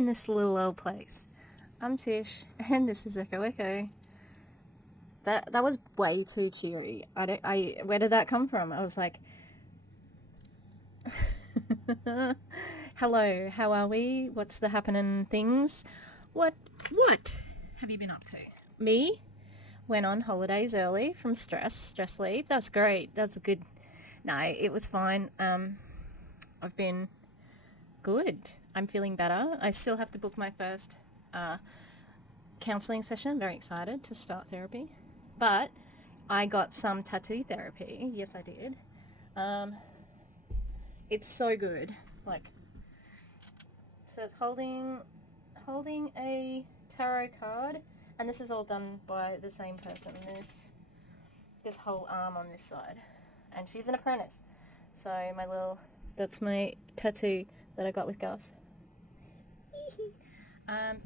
in this little old place. I'm Tish, and this is Echo Echo. That was way too cheery. Where did that come from? I was like, hello, how are we? What's the happening things? What have you been up to? Me? Went on holidays early from stress leave. That's great. That's a good... No, it was fine. I've been good. I'm feeling better. I still have to book my first counselling session. Very excited to start therapy. But I got some tattoo therapy. Yes, I did. It's so good. Like, so it's holding a tarot card, and this is all done by the same person. This whole arm on this side, and she's an apprentice. So that's my tattoo that I got with Gus.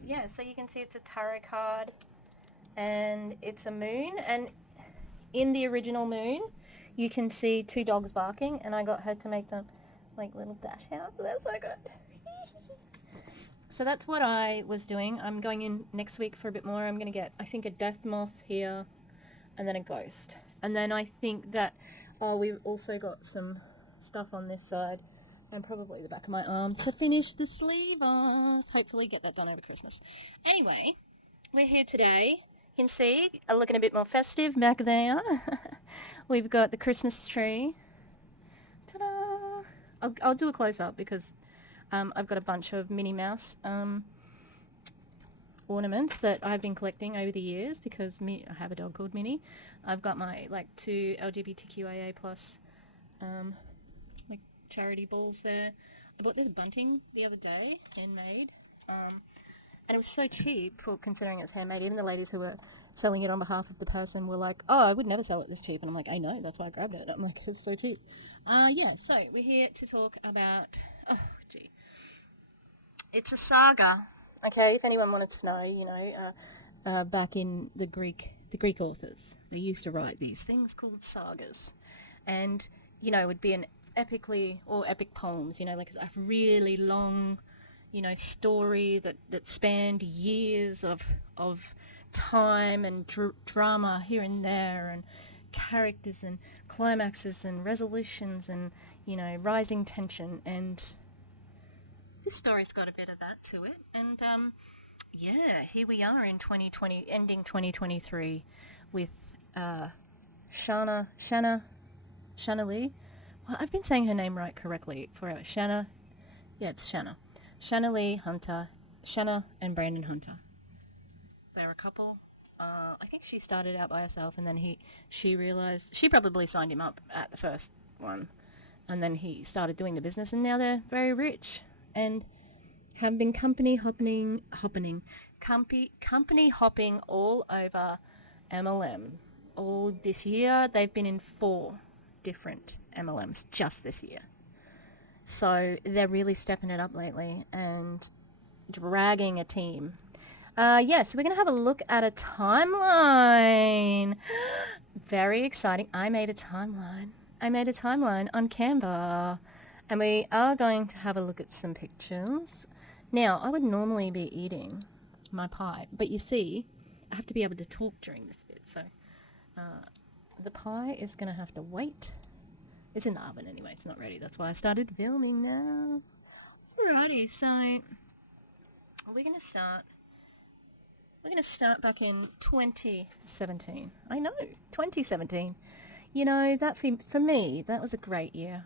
Yeah, so you can see it's a tarot card, and it's a moon, and in the original moon, you can see two dogs barking, and I got her to make them like little dash hounds. They're so good. So that's what I was doing. I'm going in next week for a bit more. I'm going to get, I think, a death moth here, and then a ghost. And then I think that, we've also got some stuff on this side, and probably the back of my arm to finish the sleeve off. Hopefully get that done over Christmas. Anyway, we're here today. You can see, looking a bit more festive back there. We've got the Christmas tree. Ta-da! I'll do a close-up because I've got a bunch of Minnie Mouse ornaments that I've been collecting over the years because I have a dog called Minnie. I've got my two LGBTQIA plus charity balls there. I bought this bunting the other day, handmade, and it was so cheap for considering it's handmade. Even the ladies who were selling it on behalf of the person were like, "Oh, I would never sell it this cheap," and I'm like, "I know, that's why I grabbed it." I'm like, "It's so cheap." Yeah, so we're here to talk about, it's a saga. Okay, if anyone wanted to know, back in the Greek authors, they used to write these things called sagas, and it would be an epic poems, like a really long, story that spanned years of time and drama here and there, and characters and climaxes and resolutions and rising tension, and this story's got a bit of that to it. And yeah, here we are in 2020, ending 2023 with SHANNA Lee. Well, I've been saying her name right correctly forever. SHANNA. Yeah, it's SHANNA. SHANNA Lee Hunter. SHANNA and Brandon Hunter. They're a couple. I think she started out by herself, and then she realized, she probably signed him up at the first one, and then he started doing the business, and now they're very rich and have been company hopping all over MLM. All this year, they've been in 4 different MLMs just this year. So they're really stepping it up lately and dragging a team. So we're going to have a look at a timeline. Very exciting. I made a timeline on Canva. And we are going to have a look at some pictures. Now, I would normally be eating my pie, but you see, I have to be able to talk during this bit, so the pie is going to have to wait. It's in the oven anyway, it's not ready. That's why I started filming now. Alrighty, so we're going to start back in 2017. I know, 2017. That for me, that was a great year.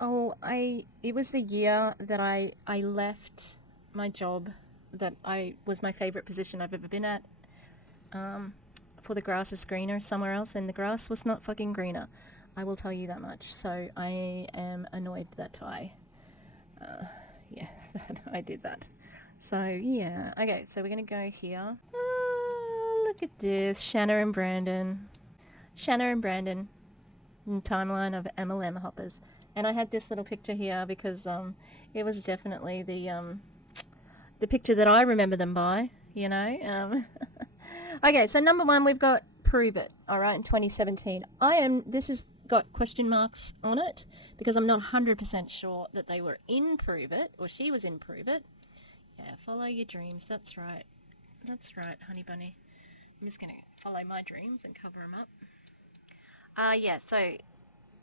It was the year that I left my job that was my favorite position I've ever been at, for the grass is greener somewhere else, and the grass was not fucking greener. I will tell you that much. So I am annoyed that I did that. So yeah, okay, so we're gonna go here. Look at this, Shanna and Brandon, timeline of MLM hoppers. And I had this little picture here because it was definitely the picture that I remember them by, Okay, so number 1, we've got Prove It, all right, in 2017. This has got question marks on it because I'm not 100% sure that they were in Prove It, or she was in Prove It. Yeah, follow your dreams. That's right. That's right, honey bunny. I'm just going to follow my dreams and cover them up. Yeah, so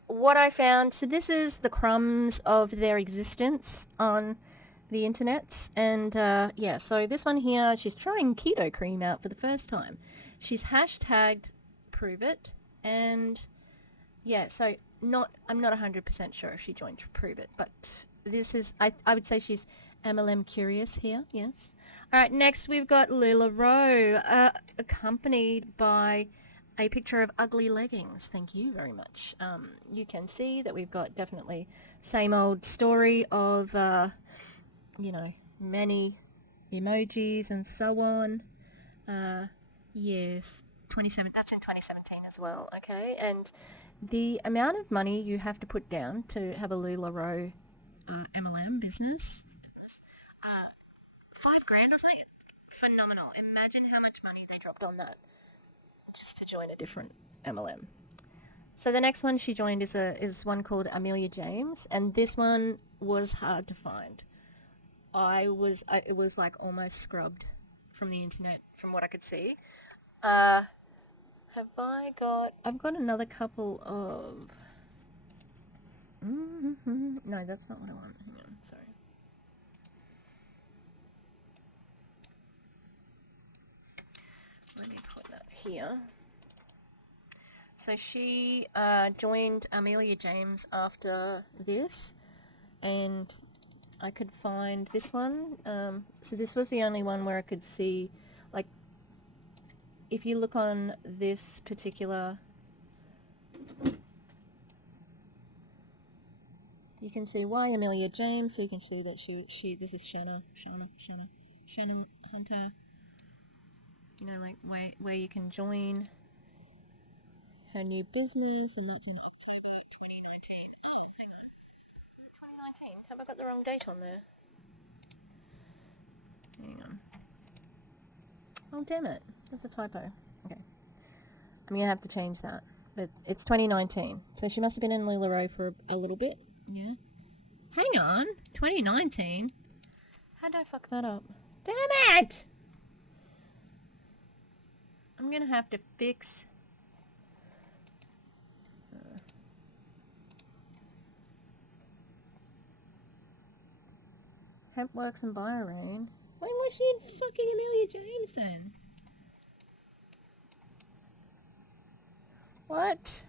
what I found, so this is the crumbs of their existence on the internet. And yeah, so this one here, she's trying keto cream out for the first time. She's hashtagged prove it. And yeah, so I'm not 100% sure if she joined to prove it, but this is, I would say she's MLM curious here, yes. All right, next we've got LuLaRoe, accompanied by a picture of ugly leggings. Thank you very much. You can see that we've got definitely same old story of, you know, many emojis and so on. Yes, 27. That's in 2017 as well. Okay, and the amount of money you have to put down to have a LuLaRoe MLM business, $5,000 or something. Phenomenal. Imagine how much money they dropped on that just to join a different MLM. So the next one she joined is one called Amelia James, and this one was hard to find. It was like almost scrubbed from the internet from what I could see. I've got another couple of, no, that's not what I want. Hang on, sorry. Let me put that here. So she joined Amelia James after this, and I could find this one. So this was the only one where I could see, like, if you look on this particular, you can see why Amelia James. So you can see that this is Shanna Hunter. You know, like where you can join her new business, and that's in October 2019. Oh, hang on. Is it 2019? Have I got the wrong date on there? Hang on. Oh, damn it. That's a typo. Okay. I'm going to have to change that. But it's 2019. So she must have been in LuLaRoe for a little bit. Yeah. Hang on. 2019? How'd I fuck that up? Damn it! I'm going to have to fix... Hempworks and Biorain. When was she in fucking Amelia James then? What?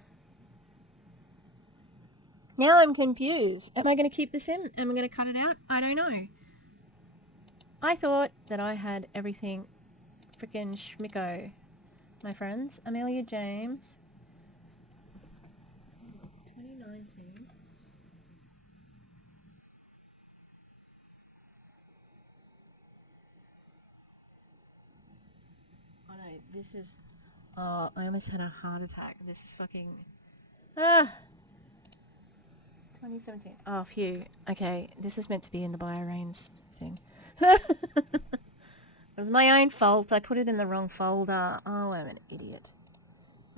Now I'm confused. Am I going to keep this in? Am I going to cut it out? I don't know. I thought that I had everything freaking schmicko. My friends, Amelia James. 2019. Oh no, this is... Oh, I almost had a heart attack. This is fucking... 2017. Oh, phew. Okay, this is meant to be in the Biorains thing. It was my own fault. I put it in the wrong folder. Oh, I'm an idiot.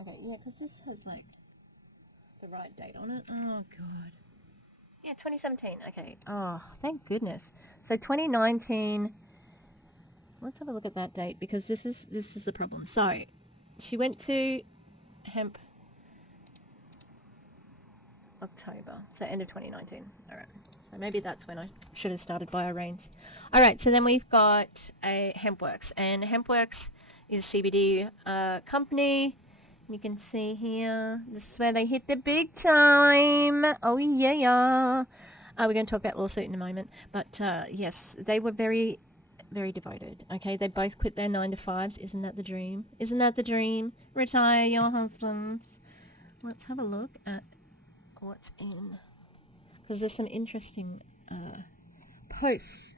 Okay, yeah, because this has, like, the right date on it. Oh, God. Yeah, 2017. Okay. Oh, thank goodness. So 2019... Let's have a look at that date, because this is the problem. So, she went to Hemp October, so end of 2019. All right, so maybe that's when I should have started Biorains. All right, so then we've got a Hempworks, and Hempworks is a CBD company. You can see here, this is where they hit the big time. Oh yeah. We're going to talk about lawsuit in a moment, but yes, they were very devoted. Okay, they both quit their 9-to-5s. Isn't that the dream? Isn't that the dream? Retire your husbands. Let's have a look at what's in, because there's some interesting posts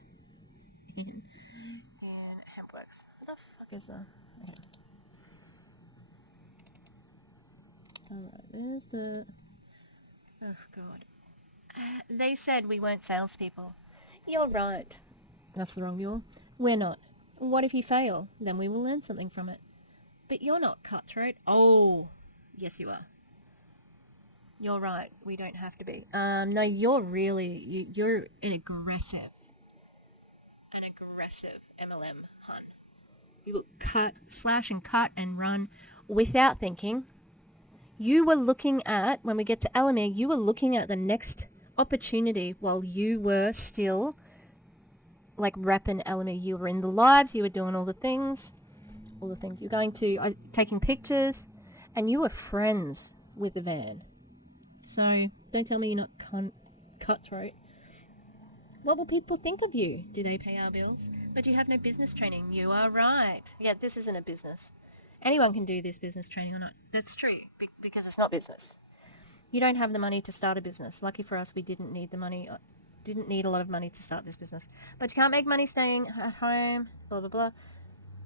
in Hempworks. What the fuck is that? Okay. Alright, there's the... Oh, God. They said we weren't salespeople. You're right. That's the wrong you're. We're not. What if you fail? Then we will learn something from it. But you're not cutthroat. Oh, yes you are. You're right. We don't have to be. No, you're really... You're an aggressive aggressive MLM hun. You will slash and cut and run without thinking. You were looking at, when we get to elmir, you were looking at the next opportunity while you were still like repping elmir. You were in the lives, you were doing all the things. You're going to, taking pictures, and you were friends with the van. So don't tell me you're not cutthroat. What will people think of you? Do they pay our bills? But you have no business training. You are right. Yeah, this isn't a business. Anyone can do this business training or not. That's true, because it's not business. You don't have the money to start a business. Lucky for us, we didn't need the money. Didn't need a lot of money to start this business. But you can't make money staying at home, blah, blah, blah.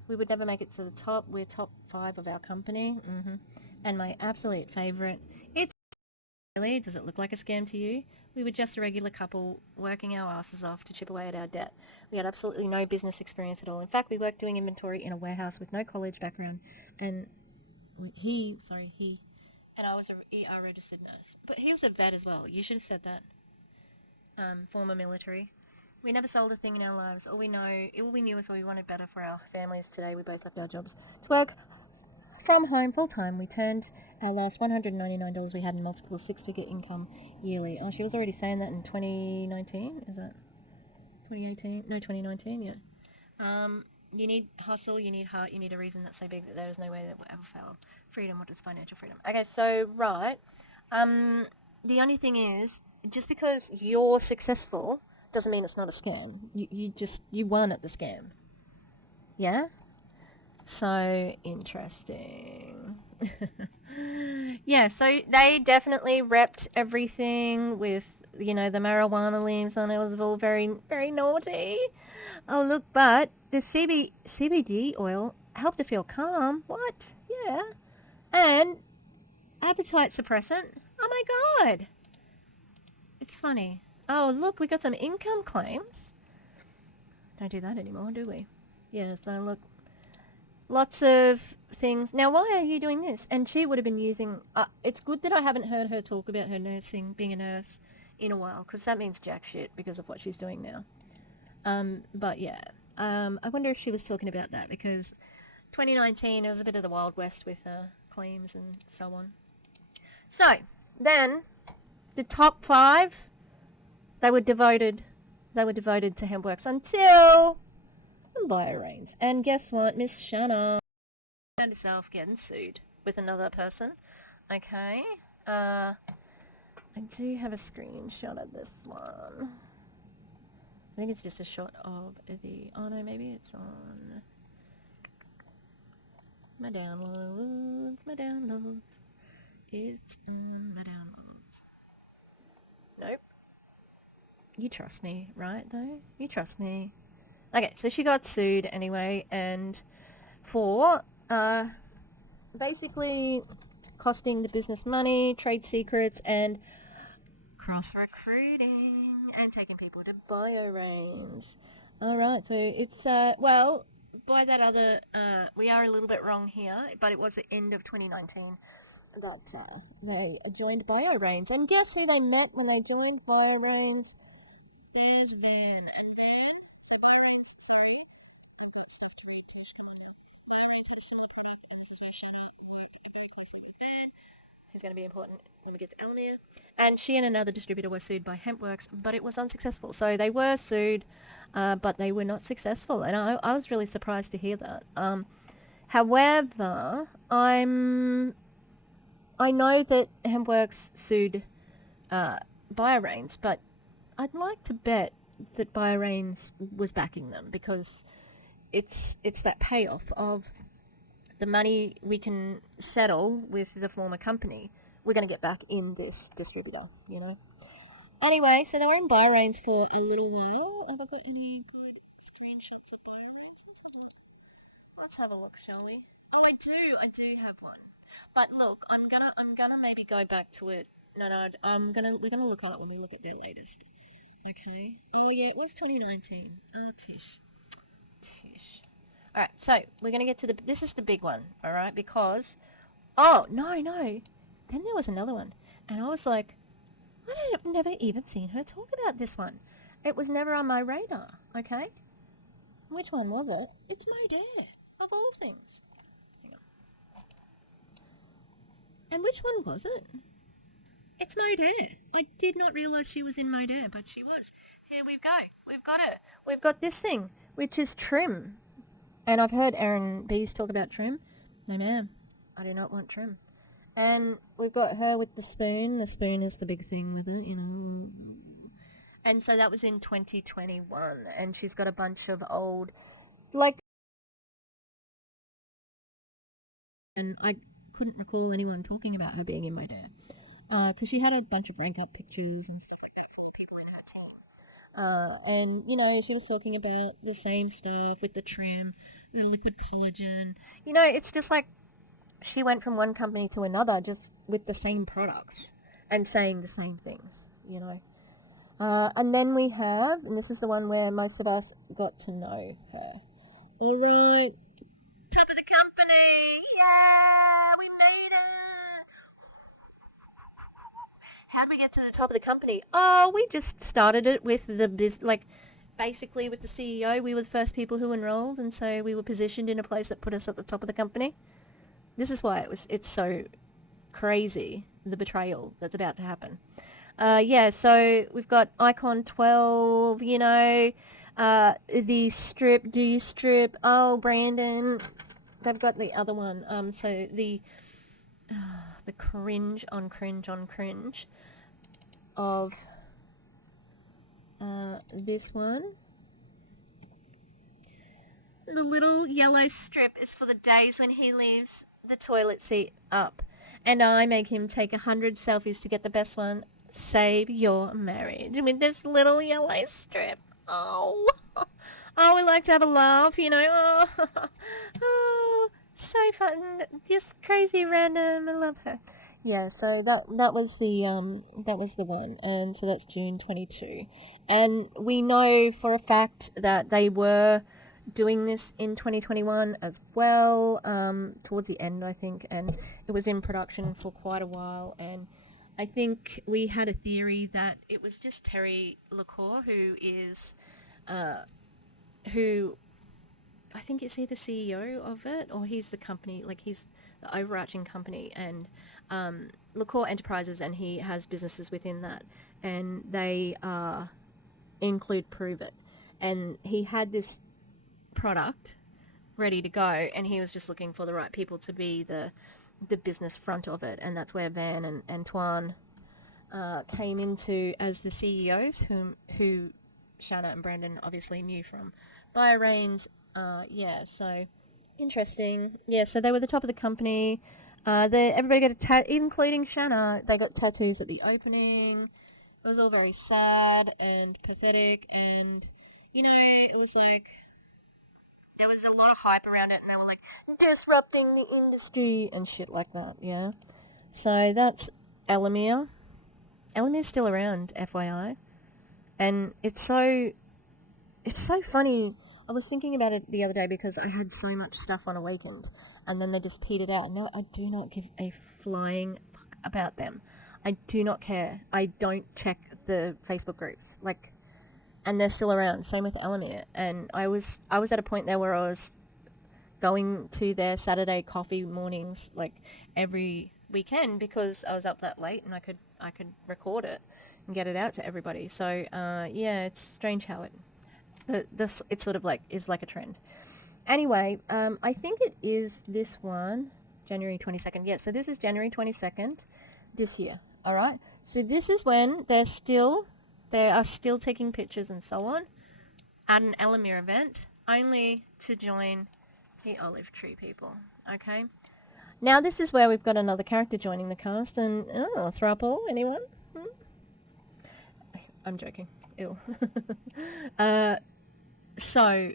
We would never make it to the top. We're top 5 of our company. And my absolute favorite, it's really, does it look like a scam to you? We were just a regular couple working our asses off to chip away at our debt. We had absolutely no business experience at all. In fact, we worked doing inventory in a warehouse with no college background. And he, and I was a ER registered nurse. But he was a vet as well. You should have said that. Former military. We never sold a thing in our lives. All we knew is we wanted better for our families. Today we both left our jobs to work from home full time. We turned our last $199 we had in multiple 6-figure income yearly. Oh, she was already saying that in 2019. Is that 2018? No, 2019. Yeah. You need hustle. You need heart. You need a reason that's so big that there is no way that will ever fail. Freedom. What is financial freedom? Okay, so right. The only thing is, just because you're successful doesn't mean it's not a scam. You won at the scam. Yeah? So interesting. Yeah, so they definitely repped everything with, the marijuana leaves on it. It was all very, very naughty. Oh, look, but the CBD oil helped her feel calm. What? Yeah. And appetite suppressant. Oh my God. It's funny. Oh, look, we got some income claims. Don't do that anymore, do we? Yeah, so look, lots of things. Now, why are you doing this? And she would have been using... it's good that I haven't heard her talk about her nursing, being a nurse, in a while, because that means jack shit because of what she's doing now. But yeah, I wonder if she was talking about that, because 2019, it was a bit of the Wild West with claims and so on. So, then, the top 5... They were devoted to HempWorks until the bio reigns. And guess what? Miss Shanna found herself getting sued with another person. Okay. I do have a screenshot of this one. I think it's just a shot of the... Oh no, maybe it's on my downloads. It's on my downloads. Nope. You trust me, right, though? You trust me. Okay, so she got sued anyway, and for basically costing the business money, trade secrets, and cross-recruiting, and taking people to bio range. Alright, so it's, well, by that other, we are a little bit wrong here, but it was the end of 2019 that they joined bio range. And guess who they met when they joined bio range? There's Van. And Van, so Byron's, sorry, I've got stuff to read too, come on. Byron's had a similar product, and this is where SHANNA worked very closely with Van. Who's going to be important when we get to elmir. And she and another distributor were sued by HempWorks, but it was unsuccessful. So they were sued, but they were not successful. And I was really surprised to hear that. However, I know that HempWorks sued BioRains, but I'd like to bet that BioRains was backing them, because it's that payoff of the money we can settle with the former company. We're going to get back in this distributor, Anyway, so they were in BioRains for a little while. Have I got any good screenshots of BioRains? Let's have a look, shall we? Oh, I do have one. But look, I'm gonna maybe go back to it. No, we're gonna look at it when we look at their latest. Okay. Oh yeah, it was 2019. Oh, Tish. Alright, so we're going to get to this is the big one, alright, because, oh, no. Then there was another one, and I was like, I've never even seen her talk about this one. It was never on my radar, okay? Which one was it? It's Modere, of all things. Hang on. And which one was it? It's Modere. I did not realise she was in Modere, but she was. Here we go. We've got it. We've got this thing, which is trim. And I've heard Erin Bees talk about trim. No, ma'am. I do not want trim. And we've got her with the spoon. The spoon is the big thing with it, you know. And so that was in 2021. And she's got a bunch of old, like... And I couldn't recall anyone talking about her being in Modere. Because she had a bunch of rank up pictures and stuff like that for people in her team. And, you know, she was talking about the same stuff with the trim, the liquid collagen. You know, it's just like she went from one company to another just with the same products and saying the same things, you know. And then we have, and this is the one where most of us got to know her. All right, top of the company. Yeah, we made it. How'd we get to the top of the company? Oh, we just started it with basically with the CEO. We were the first people who enrolled, and so we were positioned in a place that put us at the top of the company. This is why it's so crazy, the betrayal that's about to happen. So we've got Icon 12, you know, the strip, do you strip? Oh, Brandon. They've got the other one. So the cringe on cringe on cringe of this one. The little yellow strip is for the days when he leaves the toilet seat up. And I make him take 100 selfies to get the best one. Save your marriage with this little yellow strip. Oh, oh, we like to have a laugh, you know. Oh, so fun, just crazy random. I love her. Yeah, so that was the one, and so that's June 22, and we know for a fact that they were doing this in 2021 as well, towards the end, I think, and it was in production for quite a while. And I think we had a theory that it was just Terry LaCour who I think is he the CEO of it, or he's the company, like he's the overarching company, and LaCour Enterprises, and he has businesses within that, and they include Prove It, and he had this product ready to go, and he was just looking for the right people to be the business front of it, and that's where Van and Antoine came into as the CEOs, who Shanna and Brandon obviously knew from Bahrain's. So interesting. Yeah, so they were the top of the company. Everybody got including Shanna. They got tattoos at the opening. It was all very sad and pathetic, and you know, it was like there was a lot of hype around it, and they were like disrupting the industry and shit like that. Yeah. So that's Elmir. Elmir's still around, FYI, and it's so funny. I was thinking about it the other day because I had so much stuff on Awakened, and then they just petered out. No, I do not give a flying fuck about them. I do not care. I don't check the Facebook groups, and they're still around. Same with Elmir. And I was at a point there where I was going to their Saturday coffee mornings every weekend because I was up that late and I could record it and get it out to everybody. So it's strange how it sort of is like a trend. Anyway, I think it is this one, January 22nd. Yeah, so this is January 22nd this year. All right. So this is when they are still taking pictures and so on at an Elmir event, only to join the olive tree people. Okay. Now this is where we've got another character joining the cast, and throuple, anyone? I'm joking. Ew. So,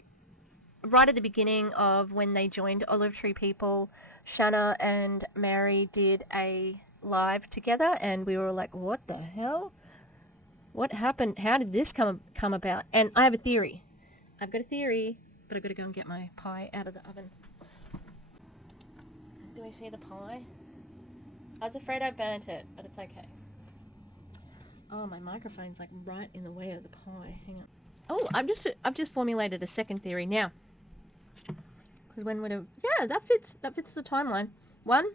right at the beginning of when they joined Olive Tree People, Shanna and Mary did a live together, and we were like, what the hell? What happened? How did this come about? And I have a theory. I've got a theory, but I've got to go and get my pie out of the oven. Do I see the pie? I was afraid I burnt it, but it's okay. Oh, my microphone's right in the way of the pie. Hang on. Oh, I've just formulated a second theory now. Because when would it... Yeah, that fits the timeline. One,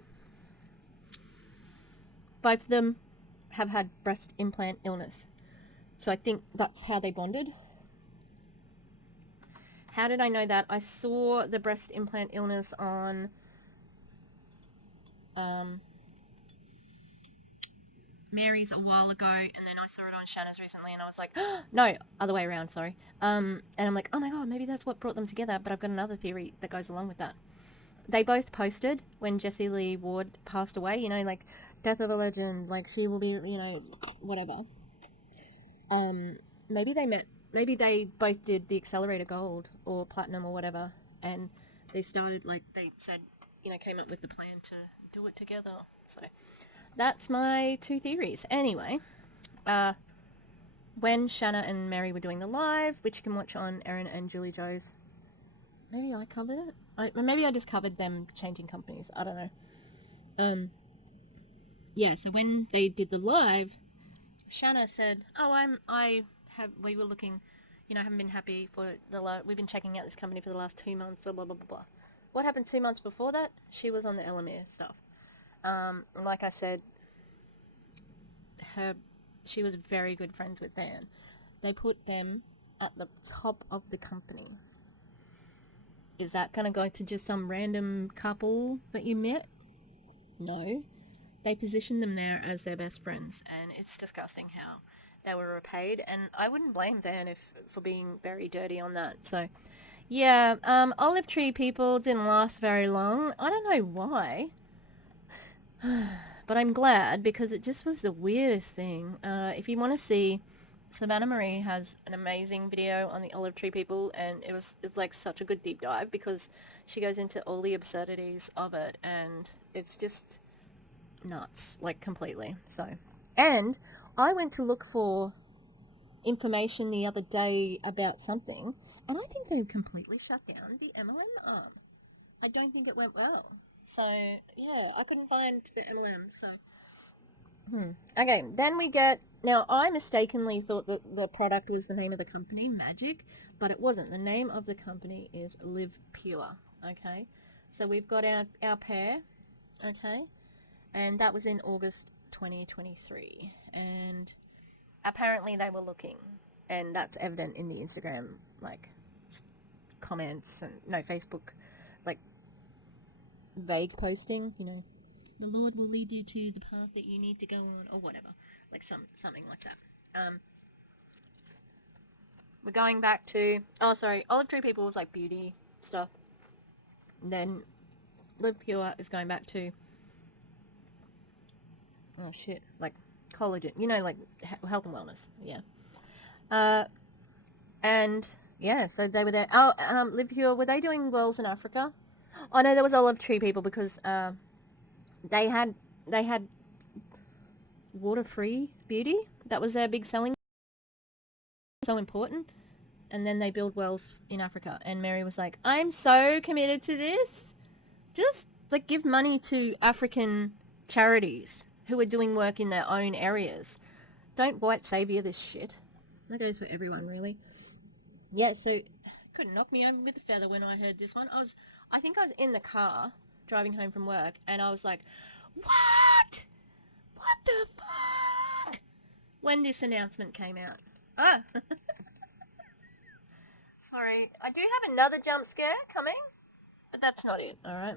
both of them have had breast implant illness. So I think that's how they bonded. How did I know that? I saw the breast implant illness on Mary's a while ago, and then I saw it on Shanna's recently, and I was like, no, other way around, sorry. And I'm like, oh my god, maybe that's what brought them together, but I've got another theory that goes along with that. They both posted when Jessie Lee Ward passed away, you know, like, death of a legend, like, she will be, you know, whatever. Maybe they met, maybe they both did the Accelerator Gold, or Platinum, or whatever, and they started, like, they said, you know, came up with the plan to do it together, so... That's my two theories. Anyway, when Shanna and Mary were doing the live, which you can watch on Erin and Julie Joe's, maybe I covered it? Maybe I just covered them changing companies. I don't know. Yeah, so when they did the live, Shanna said, oh, we were looking, you know, haven't been happy for we've been checking out this company for the last 2 months, blah, blah, blah, blah. What happened 2 months before that? She was on the elmir stuff. Like I said, she was very good friends with Van. They put them at the top of the company. Is that going to go to just some random couple that you met? No. They positioned them there as their best friends, and it's disgusting how they were repaid, and I wouldn't blame Van for being very dirty on that. So, yeah, Olive Tree people didn't last very long. I don't know why. But I'm glad, because it just was the weirdest thing. If you want to see, Savannah Marie has an amazing video on the Olive Tree people, and it's like such a good deep dive, because she goes into all the absurdities of it, and it's just nuts, like completely. So, and I went to look for information the other day about something, and I think they completely shut down the MLM arm. I don't think it went well. So, yeah, I couldn't find the MLM, so... Okay, then we get... Now, I mistakenly thought that the product was the name of the company, Magic, but it wasn't. The name of the company is Live Pure, okay? So we've got our pair, okay? And that was in August 2023. And apparently they were looking, and that's evident in the Instagram, like, comments, and, no, Facebook, like, vague posting, you know, the Lord will lead you to the path that you need to go on, or whatever, like something like that. We're going back to, Olive Tree people was like beauty stuff. And then Live Pure is going back to, oh shit, like collagen, you know, like health and wellness, yeah. And yeah, so they were there. Live Pure, were they doing wells in Africa? Oh no, there was Olive Tree people, because they had water-free beauty. That was their big selling, so important. And then they build wells in Africa, and Mary was like, I'm so committed to this. Just like give money to African charities who are doing work in their own areas. Don't white savior this shit. That goes for everyone, really. Yeah, so couldn't knock me over with a feather when I heard this one. I think I was in the car driving home from work, and I was like, what the fuck, when this announcement came out. Sorry, I do have another jump scare coming, but that's not it. Alright,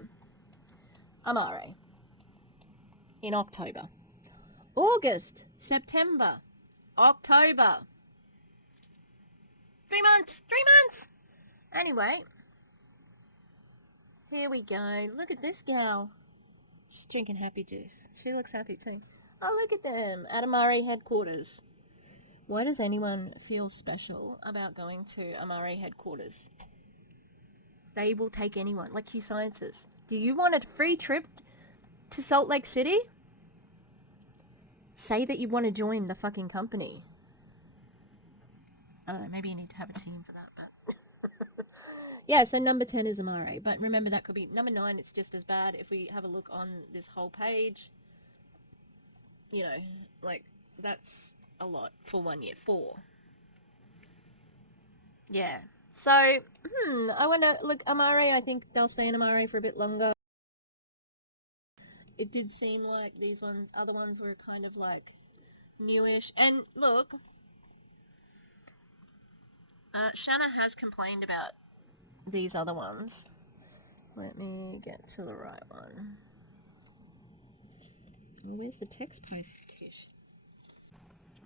Amare in October, August, September, October, 3 months. Anyway, here we go. Look at this girl. She's drinking happy juice. She looks happy too. Oh, look at them at Amare headquarters. Why does anyone feel special about going to Amare headquarters? They will take anyone, like Q Sciences. Do you want a free trip to Salt Lake City? Say that you want to join the fucking company. I don't know, maybe you need to have a team for that, but... Yeah, so number 10 is Amare, but remember that could be... Number 9, it's just as bad. If we have a look on this whole page, you know, like, that's a lot for 1 year. 4. Yeah. So, I wonder, look, Amare, I think they'll stay in Amare for a bit longer. It did seem like these other ones were kind of like newish. And look, Shanna has complained about these other ones. Let me get to the right one. Where's the text post, Tish?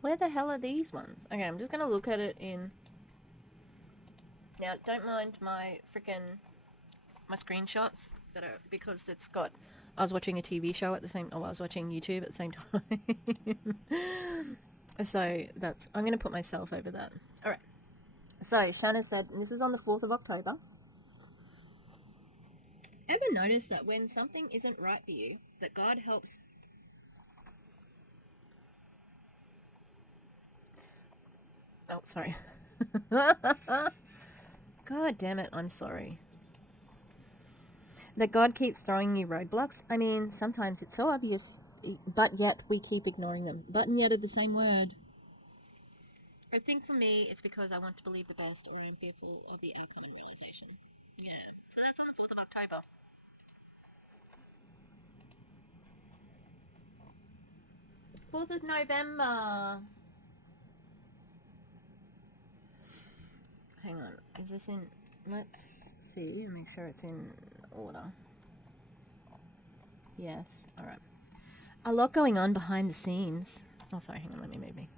Where the hell are these ones? Okay, I'm just going to look at it in... Now, don't mind my screenshots that are... Because it's got... I was watching a TV show at the same... Oh, I was watching YouTube at the same time. So, that's... I'm going to put myself over that. Alright. So, Shanna said, and this is on the 4th of October. Ever notice that when something isn't right for you, that God helps... Oh, sorry. God damn it, I'm sorry. That God keeps throwing you roadblocks. I mean, sometimes it's so obvious, but yet we keep ignoring them. But and yet are the same word. I think for me, it's because I want to believe the best, or I'm fearful of the outcome and realization. Yeah. So that's on the 4th of October. 4th of November. Hang on. Is this in... Let's see. Make sure it's in order. Yes. Alright. A lot going on behind the scenes. Oh, sorry. Hang on. Let me move me.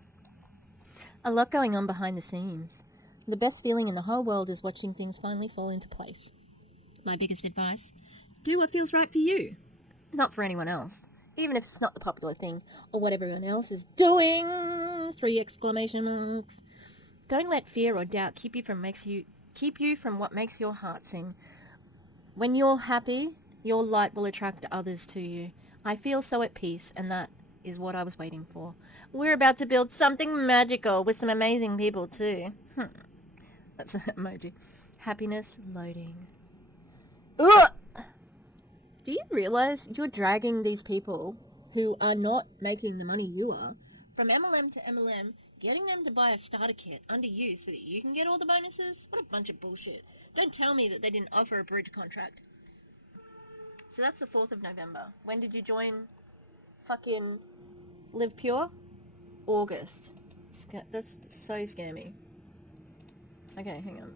A lot going on behind the scenes. The best feeling in the whole world is watching things finally fall into place. My biggest advice, do what feels right for you, not for anyone else. Even if it's not the popular thing, or what everyone else is doing! 3 exclamation marks. Don't let fear or doubt keep you from what makes your heart sing. When you're happy, your light will attract others to you. I feel so at peace, and that is what I was waiting for. We're about to build something magical with some amazing people too. That's an emoji. Happiness loading. Ugh! Do you realize you're dragging these people who are not making the money you are from MLM to MLM, getting them to buy a starter kit under you so that you can get all the bonuses? What a bunch of bullshit. Don't tell me that they didn't offer a bridge contract. So that's the 4th of November. When did you join fucking Live Pure? August. That's so scammy. Okay, hang on.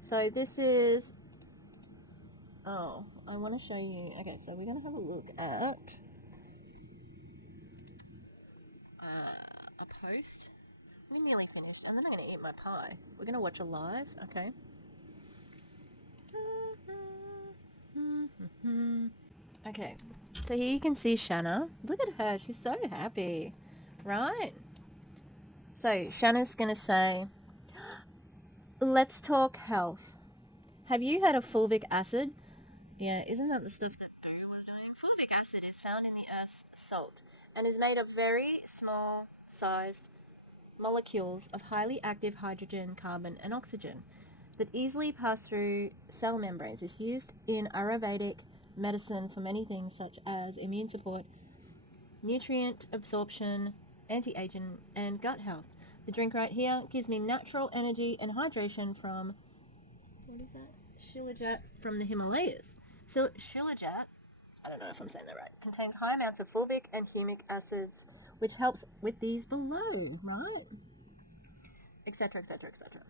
So this is... Oh, I want to show you... Okay, so we're going to have a look at a post. We're nearly finished, and then I'm going to eat my pie. We're going to watch a live, okay? Okay, so here you can see Shanna. Look at her, she's so happy, right? So Shanna's going to say, let's talk health. Have you had a fulvic acid? Yeah, isn't that the stuff that Boo was doing? Fulvic acid is found in the Earth's salt and is made of very small sized molecules of highly active hydrogen, carbon, and oxygen that easily pass through cell membranes. It's used in Ayurvedic medicine for many things such as immune support, nutrient absorption, anti-aging, and gut health. The drink right here gives me natural energy and hydration from, what is that? Shilajit from the Himalayas. So Shilajit, I don't know if I'm saying that right, contains high amounts of fulvic and humic acids, which helps with these below, right? Etc., etc., etc.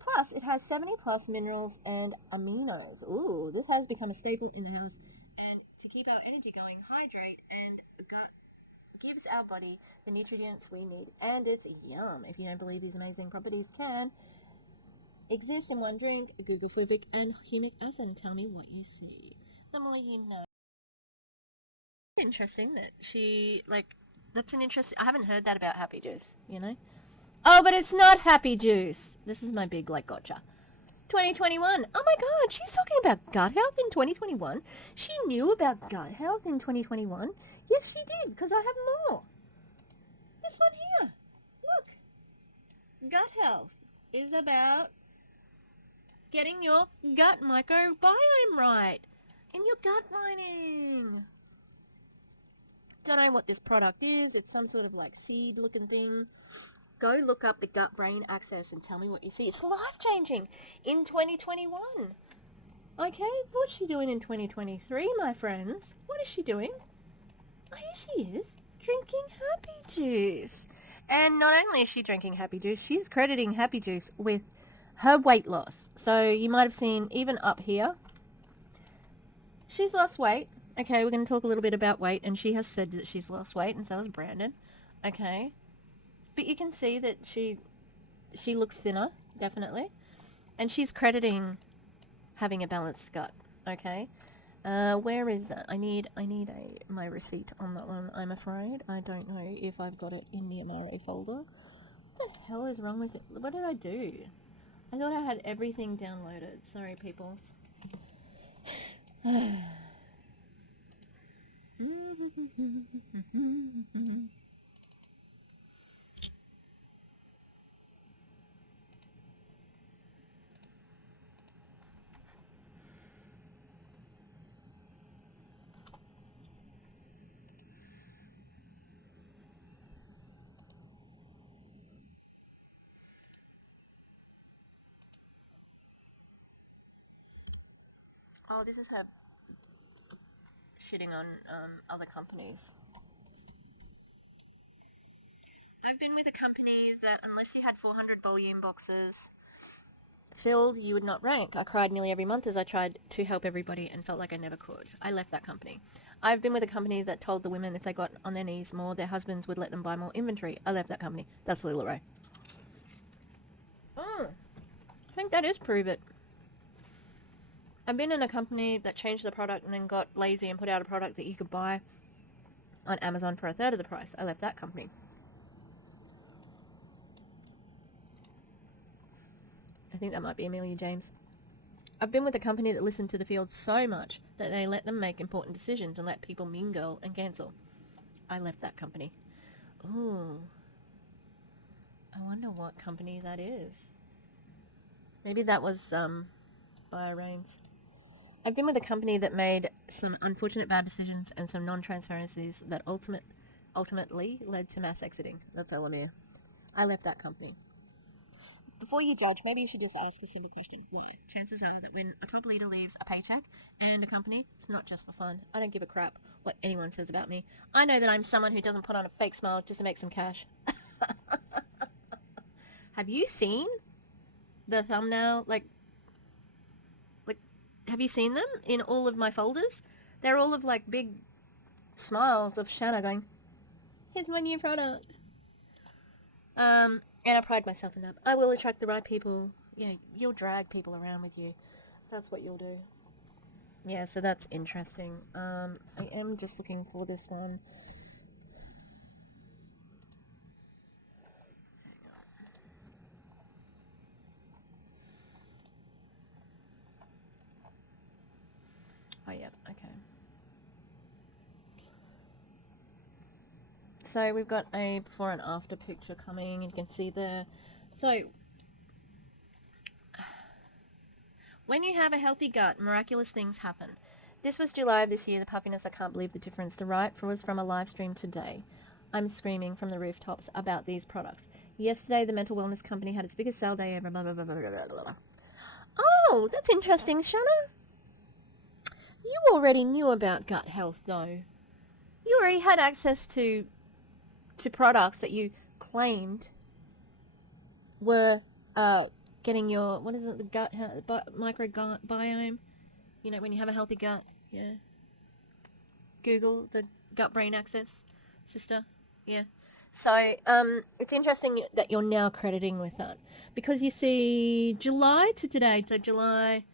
Plus, it has 70 plus minerals and aminos. Ooh, this has become a staple in the house. And to keep our energy going, hydrate and gut gives our body the nutrients we need. And it's yum. If you don't believe these amazing properties can exist in one drink, Google fulvic and humic acid and tell me what you see. The more you know. Interesting that she, like, that's an interesting, I haven't heard that about happy juice, you know? Oh, but it's not happy juice. This is my big, like, gotcha. 2021. Oh my god, she's talking about gut health in 2021. She knew about gut health in 2021. Yes, she did, because I have more. This one here. Look. Gut health is about getting your gut microbiome right in your gut lining. Don't know what this product is. It's some sort of like seed looking thing. Go look up the gut-brain axis and tell me what you see. It's life-changing in 2021. Okay, what's she doing in 2023, my friends? What is she doing? Oh, here she is, drinking happy juice. And not only is she drinking happy juice, she's crediting happy juice with her weight loss. So you might have seen even up here, she's lost weight. Okay, we're going to talk a little bit about weight, and she has said that she's lost weight, and so has Brandon. Okay, but you can see that she looks thinner, definitely, and she's crediting having a balanced gut. Okay, where is that? I need my receipt on that one. I'm afraid I don't know if I've got it in the MRA folder. What the hell is wrong with it? What did I do? I thought I had everything downloaded. Sorry, peoples. Oh, this is her shitting on other companies. I've been with a company that unless you had 400 volume boxes filled, you would not rank. I cried nearly every month as I tried to help everybody and felt like I never could. I left that company. I've been with a company that told the women if they got on their knees more, their husbands would let them buy more inventory. I left that company. That's LilaRae. I think that is prove it. I've been in a company that changed the product and then got lazy and put out a product that you could buy on Amazon for a third of the price. I left that company. I think that might be Amelia James. I've been with a company that listened to the field so much that they let them make important decisions and let people mingle and cancel. I left that company. Ooh. I wonder what company that is. Maybe that was Biorains. I've been with a company that made some unfortunate bad decisions and some non-transparencies that ultimately led to mass exiting. That's elmir. I left that company. Before you judge, maybe you should just ask a simple question. Why? Chances are that when a top leader leaves a paycheck and a company, it's not just for fun. I don't give a crap what anyone says about me. I know that I'm someone who doesn't put on a fake smile just to make some cash. Have you seen the thumbnail? Like, have you seen them in all of my folders? They're all of like big smiles of SHANNA going, here's my new product. And I pride myself in that. I will attract the right people. You know, you'll drag people around with you. That's what you'll do. Yeah, so that's interesting. I am just looking for this one. Oh, yeah, okay. So we've got a before and after picture coming. You can see there. So when you have a healthy gut, miraculous things happen. This was July of this year, the puffiness, I can't believe the difference. The right was from a live stream today. I'm screaming from the rooftops about these products. Yesterday, the mental wellness company had its biggest sale day ever. Blah, blah, blah, blah, blah, blah. Oh, that's interesting, SHANNA. You already knew about gut health, though. You already had access to products that you claimed were getting your, what is it, the gut microbiome? You know, when you have a healthy gut, yeah. Google the gut-brain axis, sister, yeah. So it's interesting that you're now crediting with that. Because you see, July to today, so July,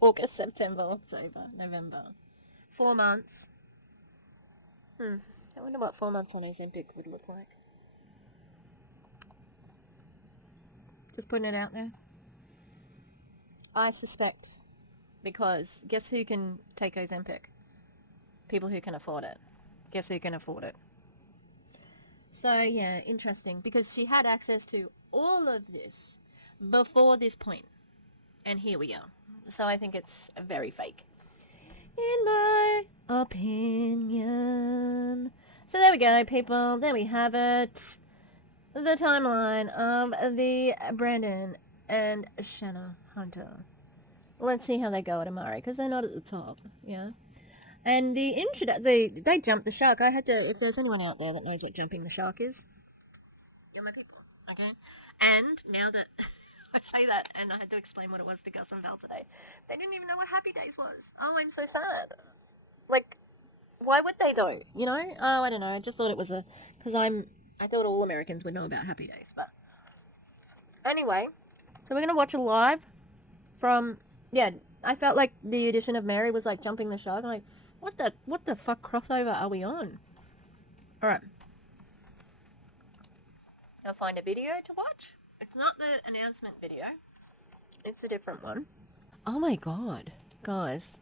August, September, October, November. 4 months. I wonder what 4 months on Ozempic would look like. Just putting it out there. I suspect, because guess who can take Ozempic? People who can afford it. Guess who can afford it? So, yeah, interesting, because she had access to all of this before this point, and here we are. So I think it's very fake. in my opinion. So there we go, people. There we have it. The timeline of the Brandon and Shanna Hunter. Let's see how they go at Amari, because they're not at the top, yeah. And the they jumped the shark. I had to, if there's anyone out there that knows what jumping the shark is, you're my people, okay? And now that I say that, and I had to explain what it was to Gus and Val today, they didn't even know what Happy Days was. Oh, I'm so sad. Like, why would they though? You know? Oh, I don't know. I just thought it was because I thought all Americans would know about Happy Days, but anyway, so we're gonna watch a live from, yeah, I felt like the edition of Mary was like jumping the shark. I'm like, what the fuck crossover are we on? Alright. I'll find a video to watch. It's not the announcement video. It's a different one. Oh my god. Guys.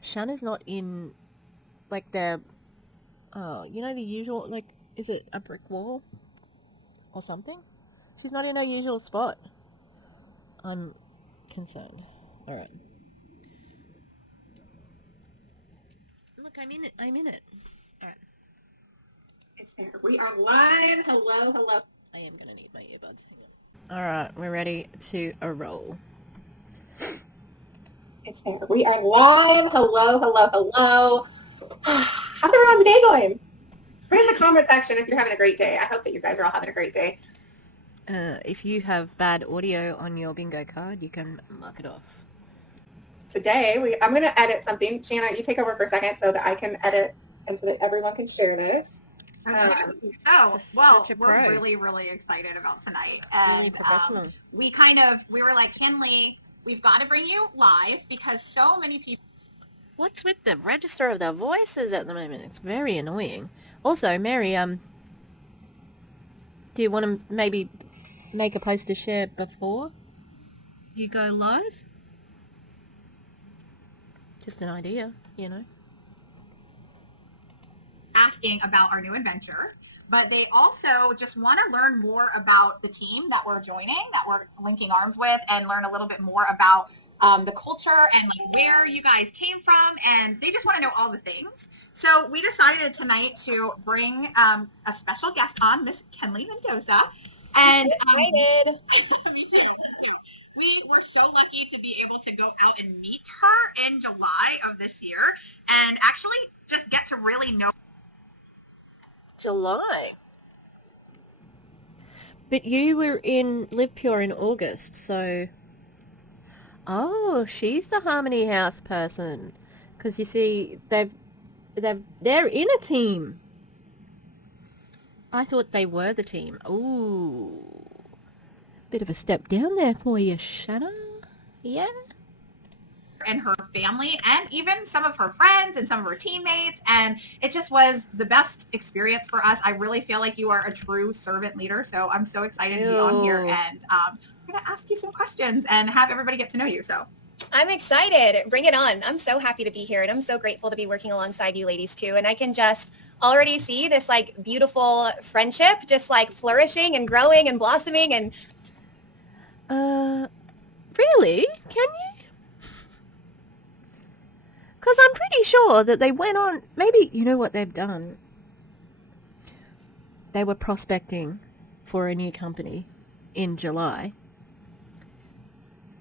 Shanna's not in, like, the, you know, the usual, like, is it a brick wall? Or something? She's not in her usual spot. I'm concerned. Alright. Look, I'm in it. Alright. It's there. We are live. Hello. I am gonna need my earbuds. Hang on. Alright, we're ready to roll. It's there. We are live. Hello. How's everyone's day going? Put in the comment section if you're having a great day. I hope that you guys are all having a great day. If you have bad audio on your bingo card, you can mark it off. Today, I'm going to edit something. Shanna, you take over for a second so that I can edit and so that everyone can share this. We're really excited about tonight. Really professional. We were like, Kinley, we've got to bring you live because so many people. What's with the register of their voices at the moment? It's very annoying. Also, Mary, do you want to maybe make a post to share before you go live? Just an idea, you know. Asking about our new adventure, but they also just want to learn more about the team that we're joining, that we're linking arms with, and learn a little bit more about the culture and like where you guys came from, and they just want to know all the things. So we decided tonight to bring a special guest on, Miss Kenley Mendoza, and me too. We were so lucky to be able to go out and meet her in July of this year, and actually just get to really know. July. But you were in Live Pure in August, so... Oh, she's the Harmony House person. Because you see, they're in a team. I thought they were the team. Ooh. Bit of a step down there for you, Shanna. Yeah. And her family and even some of her friends and some of her teammates, and it just was the best experience for us. I really feel like you are a true servant leader, so I'm so excited to be on here, and I'm gonna ask you some questions and have everybody get to know you. So I'm excited. Bring it on. I'm so happy to be here, and I'm so grateful to be working alongside you ladies too. And I can just already see this like beautiful friendship just like flourishing and growing and blossoming. And really? Can you? Because I'm pretty sure that they went on, maybe, you know what they've done? They were prospecting for a new company in July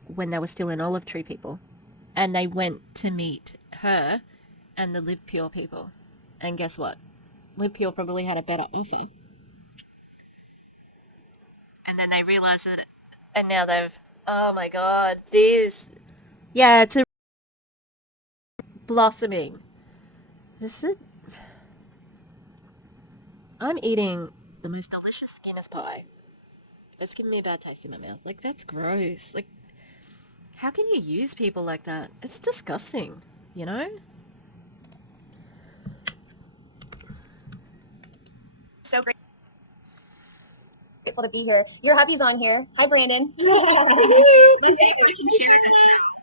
when they were still in Olive Tree people. And they went to meet her and the Live Pure people. And guess what? Live Pure probably had a better offer. And then they realized that, and now they've, oh my god, yeah, it's a blossoming. I'm eating the most delicious Guinness pie. It's giving me a bad taste in my mouth. Like, that's gross. Like, how can you use people like that? It's disgusting, you know? so grateful to be here. Your hubby's on here. Hi, Brandon.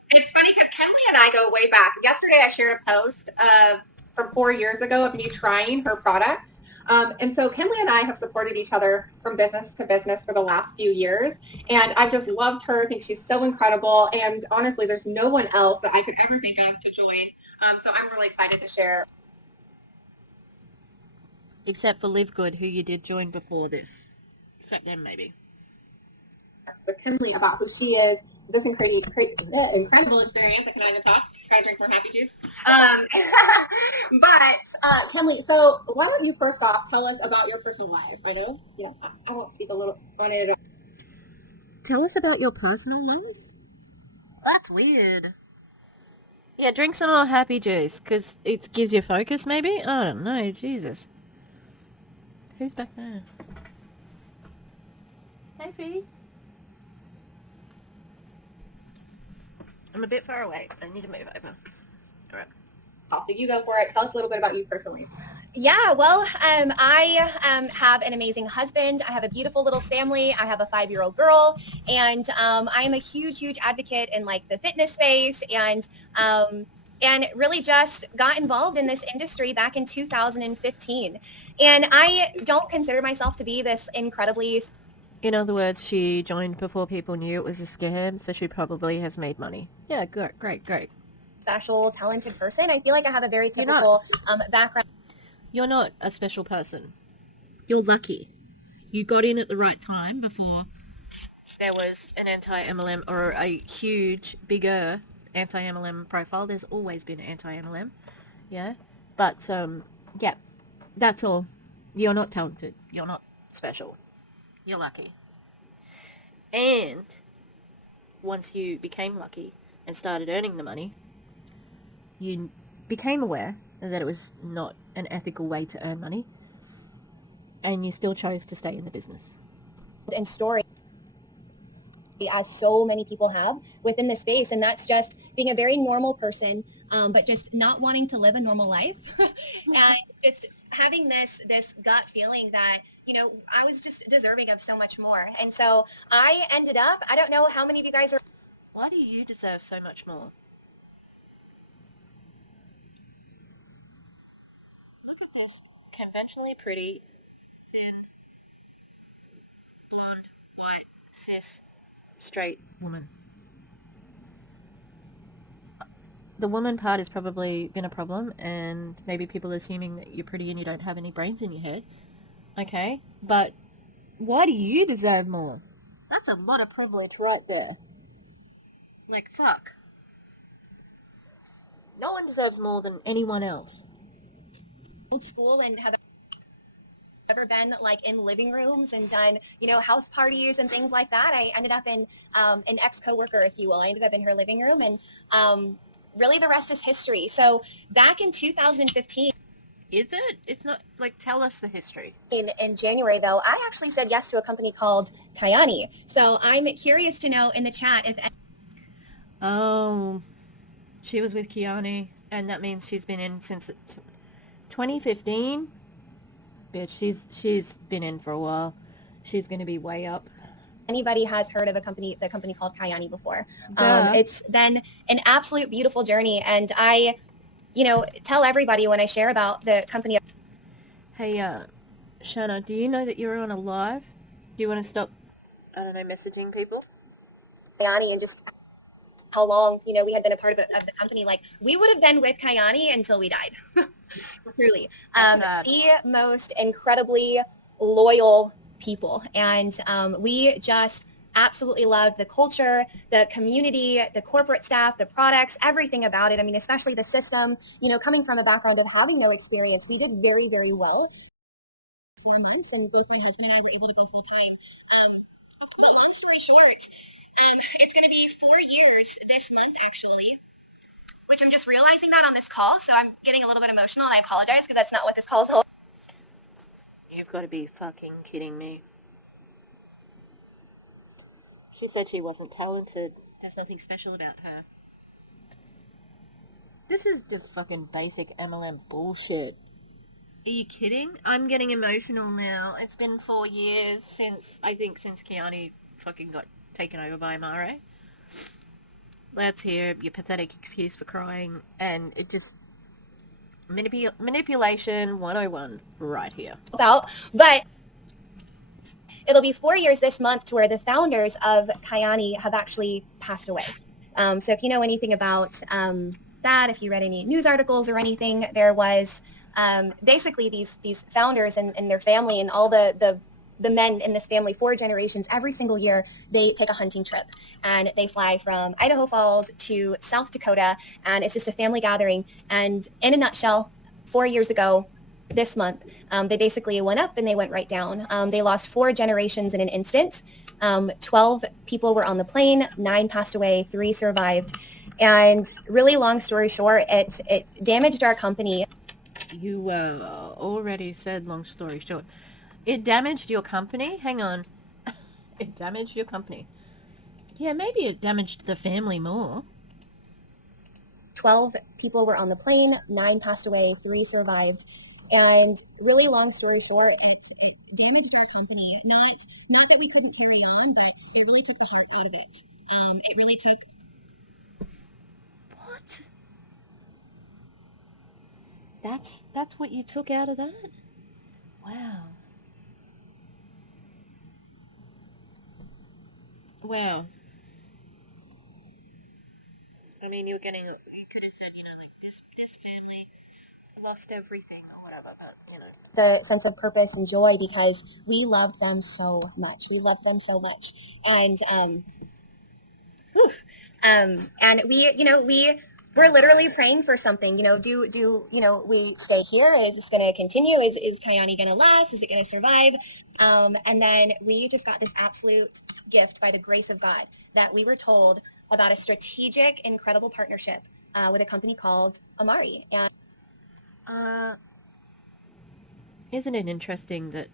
It's funny because Kenley and I go way back. Yesterday I shared a post from 4 years ago of me trying her products. And so Kimberly and I have supported each other from business to business for the last few years. And I've just loved her. I think she's so incredible. And honestly, there's no one else that I could ever think of to join. So I'm really excited to share. Except for Live Good, who you did join before this. Except them, maybe. With Kimberly about who she is, this incredible experience. I cannot even talk. Gotta drink more happy juice. But Kimberly, so why don't you first off tell us about your personal life? I know, I won't speak a little on it. Tell us about your personal life. That's weird. Yeah, drink some more happy juice, because it gives you focus, maybe? I don't know, Jesus. Who's back there? Hey, Fee. I'm a bit far away. I need to move over. All right. So you go for it. Tell us a little bit about you personally. Yeah, well, I have an amazing husband. I have a beautiful little family. I have a 5-year-old girl, and I am a huge, huge advocate in like the fitness space, and really just got involved in this industry back in 2015. And I don't consider myself to be this incredibly... In other words, she joined before people knew it was a scam, so she probably has made money. Yeah, good, great. special, talented person. I feel like I have a very typical background. You're not a special person. You're lucky. You got in at the right time before there was an anti-MLM or a huge, bigger anti-MLM profile. There's always been anti-MLM, yeah? But, yeah, that's all. You're not talented. You're not special. You're lucky. And once you became lucky and started earning the money, you became aware that it was not an ethical way to earn money, and you still chose to stay in the business. And story, as so many people have within the space, and that's just being a very normal person, but just not wanting to live a normal life, and just having this gut feeling that, I was just deserving of so much more. And so I ended up, I don't know how many of you guys are... Why do you deserve so much more? Look at this conventionally pretty, thin, blonde, white, cis, straight woman. The woman part has probably been a problem, and maybe people assuming that you're pretty and you don't have any brains in your head. Okay, but why do you deserve more? That's a lot of privilege right there. Like, fuck. No one deserves more than anyone else. Old school and have ever been like in living rooms and done, house parties and things like that. I ended up in an ex-coworker, if you will. I ended up in her living room, and really the rest is history. So back in 2015. Is it? It's not, like, tell us the history. In January, though, I actually said yes to a company called Kayani. So I'm curious to know in the chat if... Oh, she was with Kiani, and that means she's been in since 2015. Bitch, she's been in for a while. She's going to be way up. Anybody has heard of the company called Kayani before. It's been an absolute beautiful journey, and I tell everybody when I share about the company. Hey, Shanna, do you know that you're on a live? Do you want to stop, I don't know, messaging people? Kayani, and just how long, we had been a part of the company. Like, we would have been with Kayani until we died. Truly. The most incredibly loyal people. And we just absolutely loved the culture, the community, the corporate staff, the products, everything about it. I mean, especially the system, coming from a background of having no experience, we did very, very well. 4 months, and both my husband and I were able to go full time. But long story short, it's going to be 4 years this month, actually, which I'm just realizing that on this call. So I'm getting a little bit emotional, and I apologize because that's not what this call is. You've got to be fucking kidding me. She said she wasn't talented. There's nothing special about her. This is just fucking basic MLM bullshit. Are you kidding? I'm getting emotional now. It's been 4 years since Kiani fucking got taken over by Mare. Let's hear your pathetic excuse for crying, and it just... Manipulation 101 right here. About, but it'll be 4 years this month to where the founders of Kayani have actually passed away. So if you know anything about that, if you read any news articles or anything, there was basically these founders and their family and all the men in this family, 4 generations, every single year, they take a hunting trip and they fly from Idaho Falls to South Dakota, and it's just a family gathering. And in a nutshell, 4 years ago, this month, they basically went up and they went right down. They lost 4 generations in an instant. 12 people were on the plane, 9 passed away, 3 survived. And really long story short, it damaged our company. You already said long story short. It damaged your company? Hang on. It damaged your company. Yeah, maybe it damaged the family more. 12 people were on the plane, 9 passed away, 3 survived. And really long story short, it damaged our company. Not that we couldn't carry on, but it really took the heart out of it. It really took... What? That's what you took out of that? Wow. Wow. I mean, you could have said, like this family lost everything or whatever, but, the sense of purpose and joy because we loved them so much. We loved them so much. And we're literally praying for something, do we stay here? Is this going to continue? Is Kayani going to last? Is it going to survive? And then we just got this absolute gift by the grace of God that we were told about a strategic, incredible partnership with a company called Amari. Isn't it interesting that,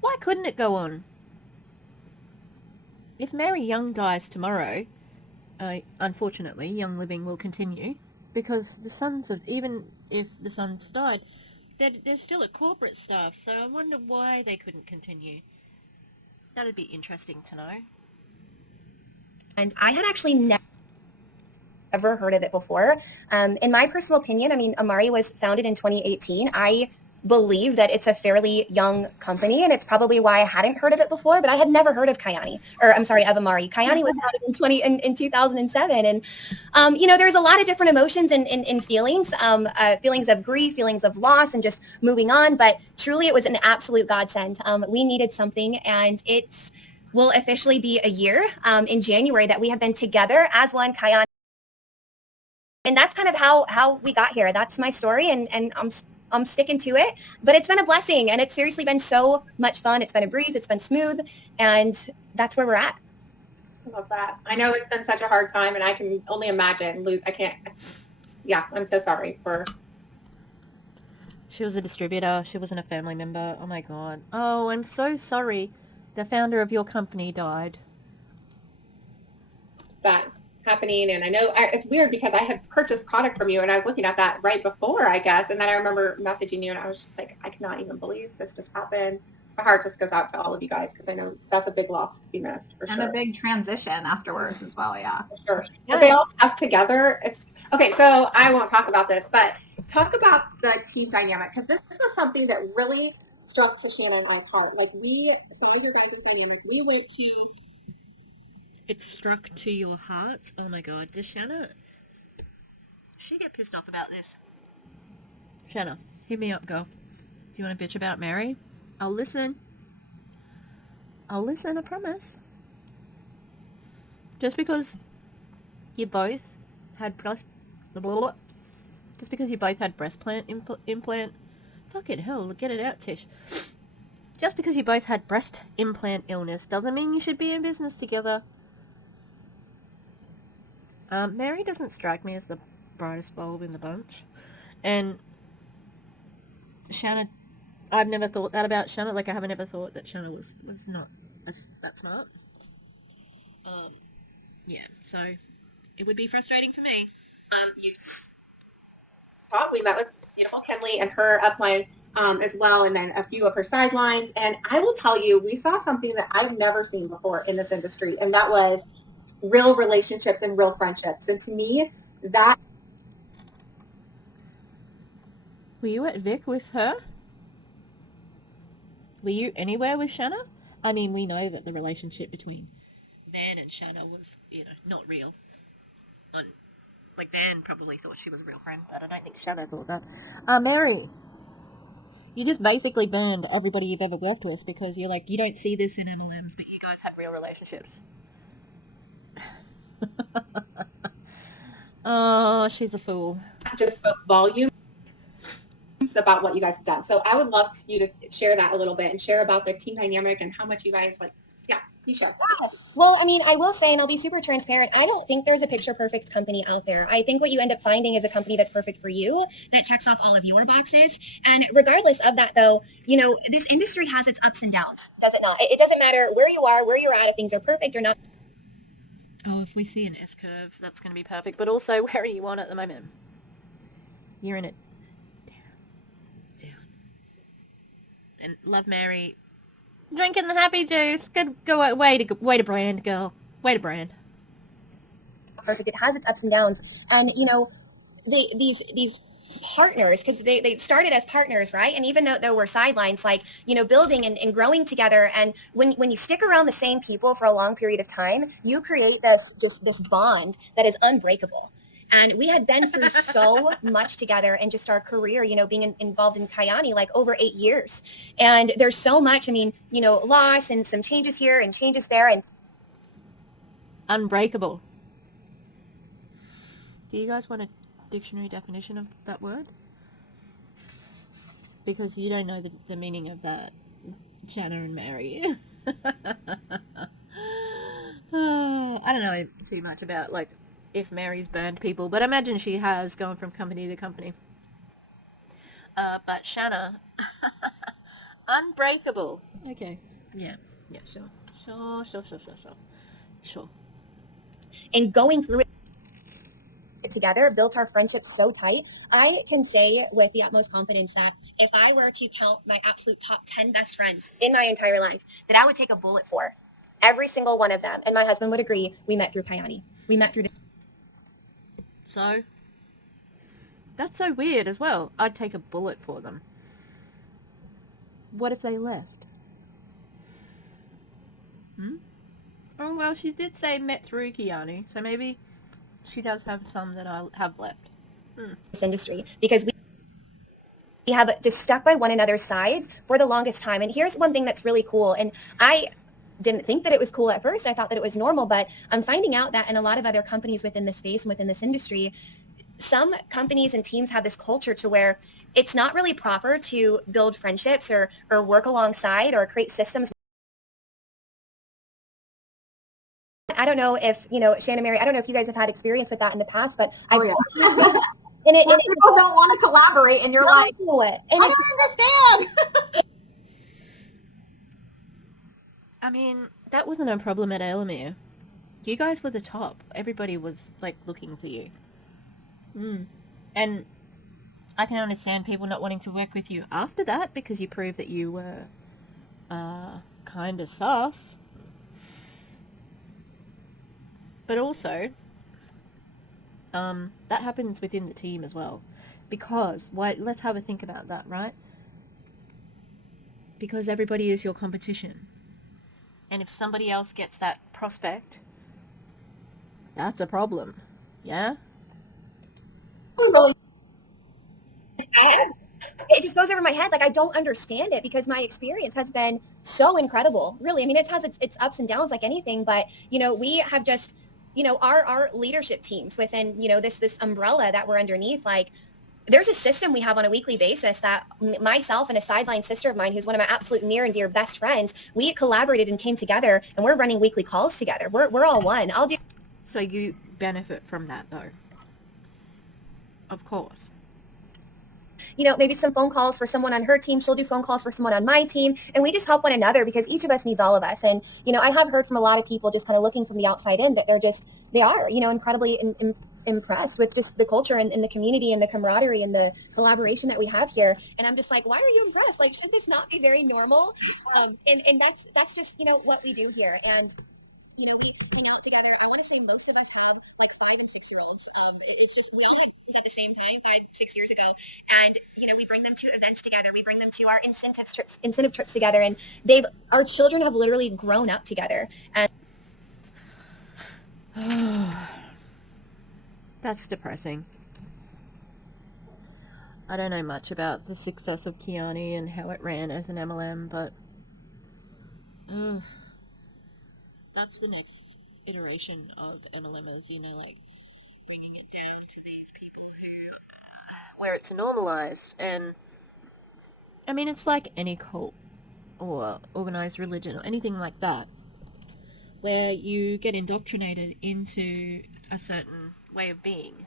why couldn't it go on? If Mary Young dies tomorrow, unfortunately, Young Living will continue, because the sons of, even if the sons died, there's still a corporate staff, so I wonder why they couldn't continue. That'd be interesting to know. And I had actually never heard of it before. In my personal opinion, I mean, Amari was founded in 2018. I believe that it's a fairly young company, and it's probably why I hadn't heard of it before, but I had never heard of of Amari. Kayani was founded in 2007. And, there's a lot of different emotions and feelings, feelings of grief, feelings of loss, and just moving on. But truly, it was an absolute godsend. We needed something, and it's will officially be a year in January that we have been together as one Kayani. And that's kind of how we got here. That's my story, and I'm sticking to it. But it's been a blessing, and it's seriously been so much fun. It's been a breeze. It's been smooth, and that's where we're at. I love that. I know it's been such a hard time, and I can only imagine. I'm so sorry for... She was a distributor. She wasn't a family member. Oh, my God. Oh, I'm so sorry. The founder of your company died. That happening, and I know it's weird because I had purchased product from you, and I was looking at that right before, I guess, and then I remember messaging you, and I was just like, I cannot even believe this just happened. My heart just goes out to all of you guys because I know that's a big loss to be missed, for sure. And a big transition afterwards as well, yeah. For sure. Yeah. But they all stuck together. It's okay, so I won't talk about this, but talk about the team dynamic, because this was something that really struck to Shanna and I's heart. We went to... It struck to your hearts? Oh my God. Does she get pissed off about this? Shanna, hit me up, girl. Do you want to bitch about Mary? I'll listen. I promise. Just because you both had breast implant... Fucking hell, get it out, Tish. Just because you both had breast implant illness doesn't mean you should be in business together. Mary doesn't strike me as the brightest bulb in the bunch. And Shanna, I've never thought that about Shanna. I haven't ever thought that Shanna was not that smart. Yeah, so it would be frustrating for me. We met with beautiful Kenley and her upline as well, and then a few of her sidelines. And I will tell you, we saw something that I've never seen before in this industry, and that was real relationships and real friendships. And to me, that Were you at Vic with her? Were you anywhere with Shanna? I mean, we know that the relationship between Van and Shanna was, not real. Like, Van probably thought she was a real friend, but I don't think Shanna thought that. Mary, you just basically burned everybody you've ever worked with because you're like, you don't see this in MLMs, but you guys had real relationships. Oh, she's a fool. Just spoke volumes about what you guys have done. So I would love you to share that a little bit and share about the team dynamic and how much you guys you share. Well, I mean, I will say, and I'll be super transparent, I don't think there's a picture perfect company out there. I think what you end up finding is a company that's perfect for you, that checks off all of your boxes. And regardless of that, though, this industry has its ups and downs, does it not? It doesn't matter where you are, where you're at, if things are perfect or not. Oh, if we see an S-curve, that's going to be perfect. But also, where are you on at the moment? You're in it. Down. And Love Mary, drinking the happy juice. Good, go way to brand, girl. Way to brand. Perfect. It has its ups and downs. And, these partners, because they started as partners, right? And even though we're sidelines, like, building and growing together. And when you stick around the same people for a long period of time, you create this bond that is unbreakable. And we had been through so much together in just our career, being involved in Kyani, like over 8 years. And there's so much, loss and some changes here and changes there. And unbreakable. Do you guys want a dictionary definition of that word? Because you don't know the meaning of that, Shanna and Mary. I don't know too much about, like, if Mary's burned people, but I imagine she has, gone from company to company. But Shanna, unbreakable. Okay. Yeah, sure. And going through it together built our friendship so tight. I can say with the utmost confidence that if I were to count my absolute top 10 best friends in my entire life, that I would take a bullet for every single one of them. And my husband would agree, we met through Kyani. We met through So, that's so weird as well. I'd take a bullet for them. What if they left? Oh, well, she did say met through Kyani, so maybe she does have some that I have left. this industry, because we have just stuck by one another's sides for the longest time. And here's one thing that's really cool. And I didn't think that it was cool at first. I thought that it was normal, but I'm finding out that in a lot of other companies within the space and within this industry, some companies and teams have this culture to where it's not really proper to build friendships or work alongside or create systems. I don't know if, Shanna, Mary, I don't know if you guys have had experience with that in the past, but Yeah. and people don't want to collaborate, and you're like, I don't understand. I mean, that wasn't a problem at Elmir. You guys were the top. Everybody was, like, looking to you. And I can understand people not wanting to work with you after that because you proved that you were kind of sus. But also, that happens within the team as well. Because, let's have a think about that, right? Because everybody is your competition. And if somebody else gets that prospect, that's a problem. Yeah? It just goes over my head. Like, I don't understand it because my experience has been so incredible. Really. I mean, it has its ups and downs like anything, but, we have just, our leadership teams within, this umbrella that we're underneath, like, there's a system we have on a weekly basis that myself and a sideline sister of mine, who's one of my absolute near and dear best friends, we collaborated and came together, and we're running weekly calls together. We're all one. So you benefit from that, though. Of course. Maybe some phone calls for someone on her team. She'll do phone calls for someone on my team. And we just help one another because each of us needs all of us. And, I have heard from a lot of people just kind of looking from the outside in that they are, incredibly impressed with just the culture and the community and the camaraderie and the collaboration that we have here. And I'm just like, why are you impressed? Like, should this not be very normal? And that's just, what we do here. And You know, we hang out together. I want to say most of us have like 5 and 6-year-olds. It's just we all had was at the same time 5, 6 years ago, and you know we bring them to events together. We bring them to our incentive trips together, and our children have literally grown up together. And That's depressing. I don't know much about the success of Kiani and how it ran as an MLM, but that's the next iteration of MLMers, you know, like bringing it down to these people where it's normalized. And I mean, it's like any cult or organized religion or anything like that, where you get indoctrinated into a certain way of being.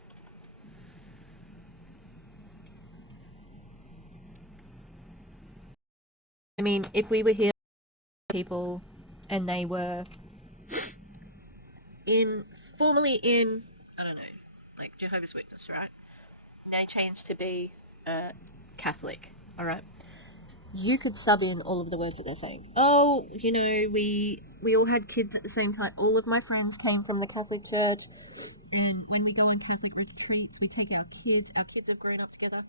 I mean, if we were here, people, and they were formerly in, I don't know, like Jehovah's Witness, right? And they changed to be Catholic, all right? You could sub in all of the words that they're saying. Oh, you know, we all had kids at the same time. All of my friends came from the Catholic Church, and when we go on Catholic retreats, we take our kids. Our kids have grown up together.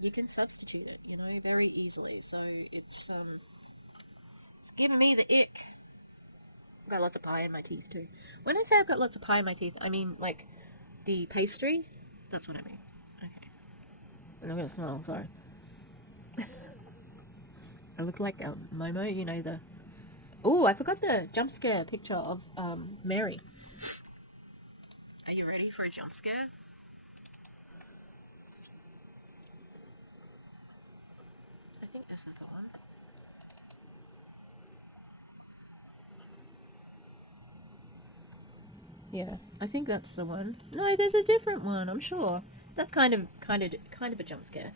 You can substitute it, you know, very easily. So it's giving me the ick. I've got lots of pie in my teeth too. When I say I've got lots of pie in my teeth, I mean like the pastry. That's what I mean. Okay. I'm not gonna smell. Sorry. I look like Momo. You know the. Oh, I forgot the jump scare picture of Mary. Are you ready for a jump scare? I think this is the one. Yeah, I think that's the one. No, there's a different one, I'm sure. That's kind of a jump scare.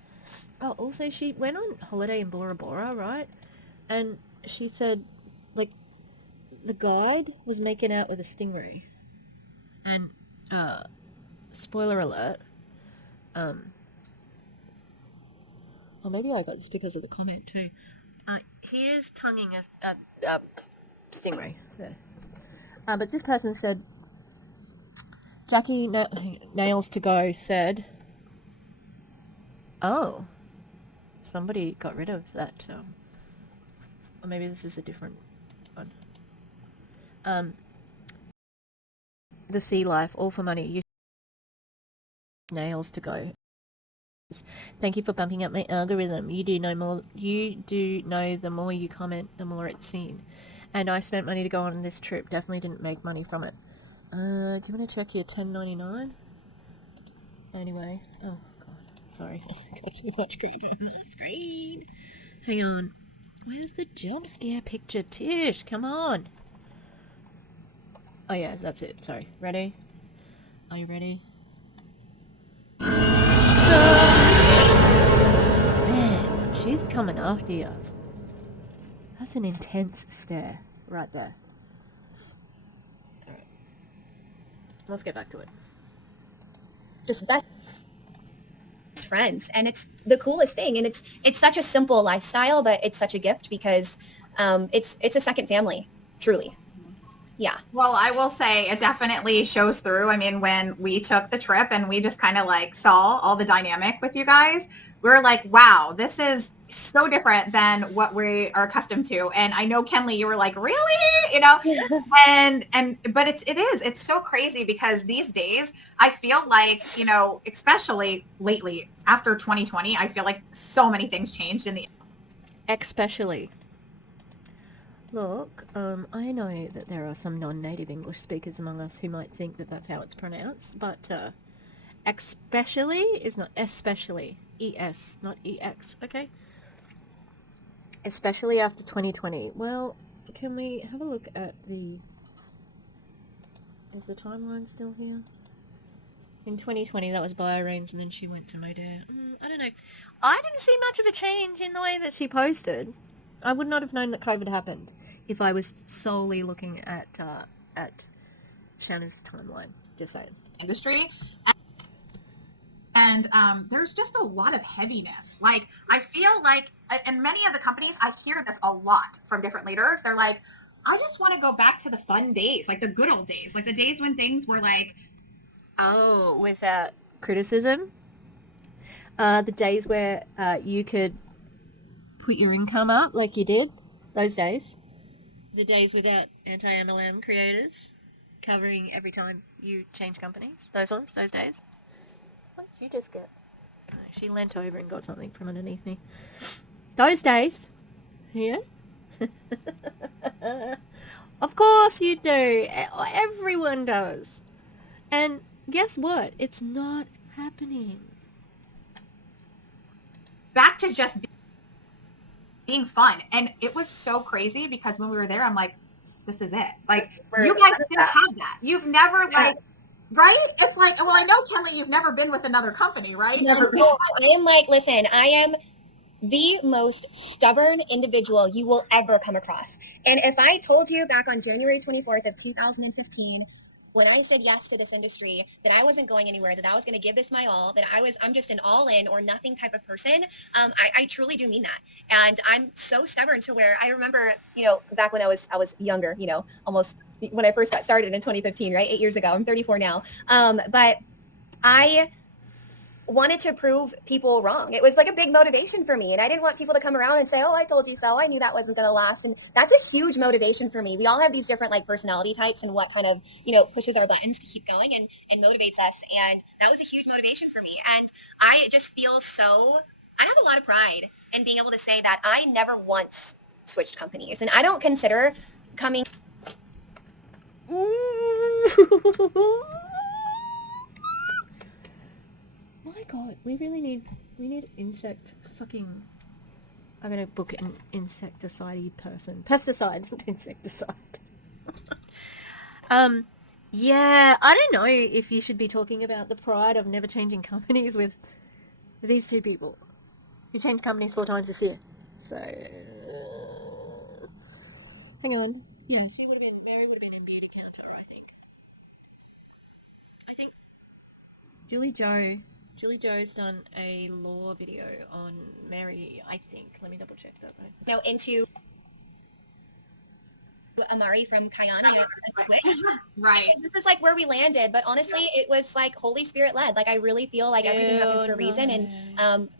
Oh, also she went on holiday in Bora Bora, right? And she said, like, the guide was making out with a stingray. And, spoiler alert, or maybe I got this because of the comment too. He is tonguing a stingray there. But this person said, Jackie Nails to Go said, oh, somebody got rid of that, or maybe this is a different one. The Sea Life, all for money. Nails to Go. Thank you for bumping up my algorithm. You do know the more you comment, the more it's seen. And I spent money to go on this trip. Definitely didn't make money from it. Do you want to check your 1099? Anyway, oh god, sorry, I got too much crap on the screen. Hang on, where's the jump scare picture, Tish? Come on. Oh yeah, that's it. Sorry. Ready? Are you ready? Man, she's coming after you. That's an intense stare right there. Alright. Let's get back to it. just best friends, and it's the coolest thing, and it's such a simple lifestyle, but it's such a gift because it's a second family, truly. Yeah. Well, I will say it definitely shows through. I mean, when we took the trip and we just kind of like saw all the dynamic with you guys, we were like, wow, this is so different than what we are accustomed to. And I know, Kenley, you were like, really? You know, but it's so crazy because these days I feel like, you know, especially lately after 2020, I feel like so many things changed in the. Especially. Look, I know that there are some non-native English speakers among us who might think that that's how it's pronounced, but especially is not especially, E-S, not E-X, okay? Especially after 2020. Well, can we have a look at is the timeline still here? In 2020, that was Bahrain's, and then she went to Modair. I don't know. I didn't see much of a change in the way that she posted. I would not have known that COVID happened if I was solely looking at Shanna's timeline. Just saying. Industry. And there's just a lot of heaviness. Like, I feel like in many of the companies, I hear this a lot from different leaders. They're like, I just want to go back to the fun days, like the good old days, like the days when things were like, oh, without criticism. The days where you could put your income up like you did, those days. The days without anti-MLM creators covering every time you change companies. Those ones, those days. What did you just get? Oh, she leant over and got something from underneath me. Those days. Yeah. Of course you do. Everyone does. And guess what? It's not happening. back to just being fun. And it was so crazy because when we were there, I'm like, this is it. Like, you guys didn't have that. You've never, like, right? It's like, well, I know, Kelly, you've never been with another company, right? Never been. I am like, listen, I am the most stubborn individual you will ever come across. And if I told you back on January 24th of 2015, when I said yes to this industry, that I wasn't going anywhere, that I was going to give this my all, that I'm just an all in or nothing type of person, I truly do mean that. And I'm so stubborn to where I remember, back when I was younger, almost when I first got started in 2015, right? 8 years ago. I'm 34 now. But I wanted to prove people wrong. It was like a big motivation for me. And I didn't want people to come around and say, oh, I told you so. I knew that wasn't going to last. And that's a huge motivation for me. We all have these different like personality types and what kind of, pushes our buttons to keep going and motivates us. And that was a huge motivation for me. And I just feel I have a lot of pride in being able to say that I never once switched companies. And I don't consider coming. My god, we need insect fucking... I'm gonna book an insecticide person. Pesticide, not insecticide. Yeah, I don't know if you should be talking about the pride of never changing companies with these two people. You changed companies 4 times this year. So... hang on. Yeah, Mary would have been in beard counter, I think. Julie Joe's done a law video on Mary, I think. Let me double check that though. Into Amari from Kayana on Twitch. Right. And this is like where we landed, but honestly, it was like Holy Spirit led. Like I really feel like everything happens for a reason, and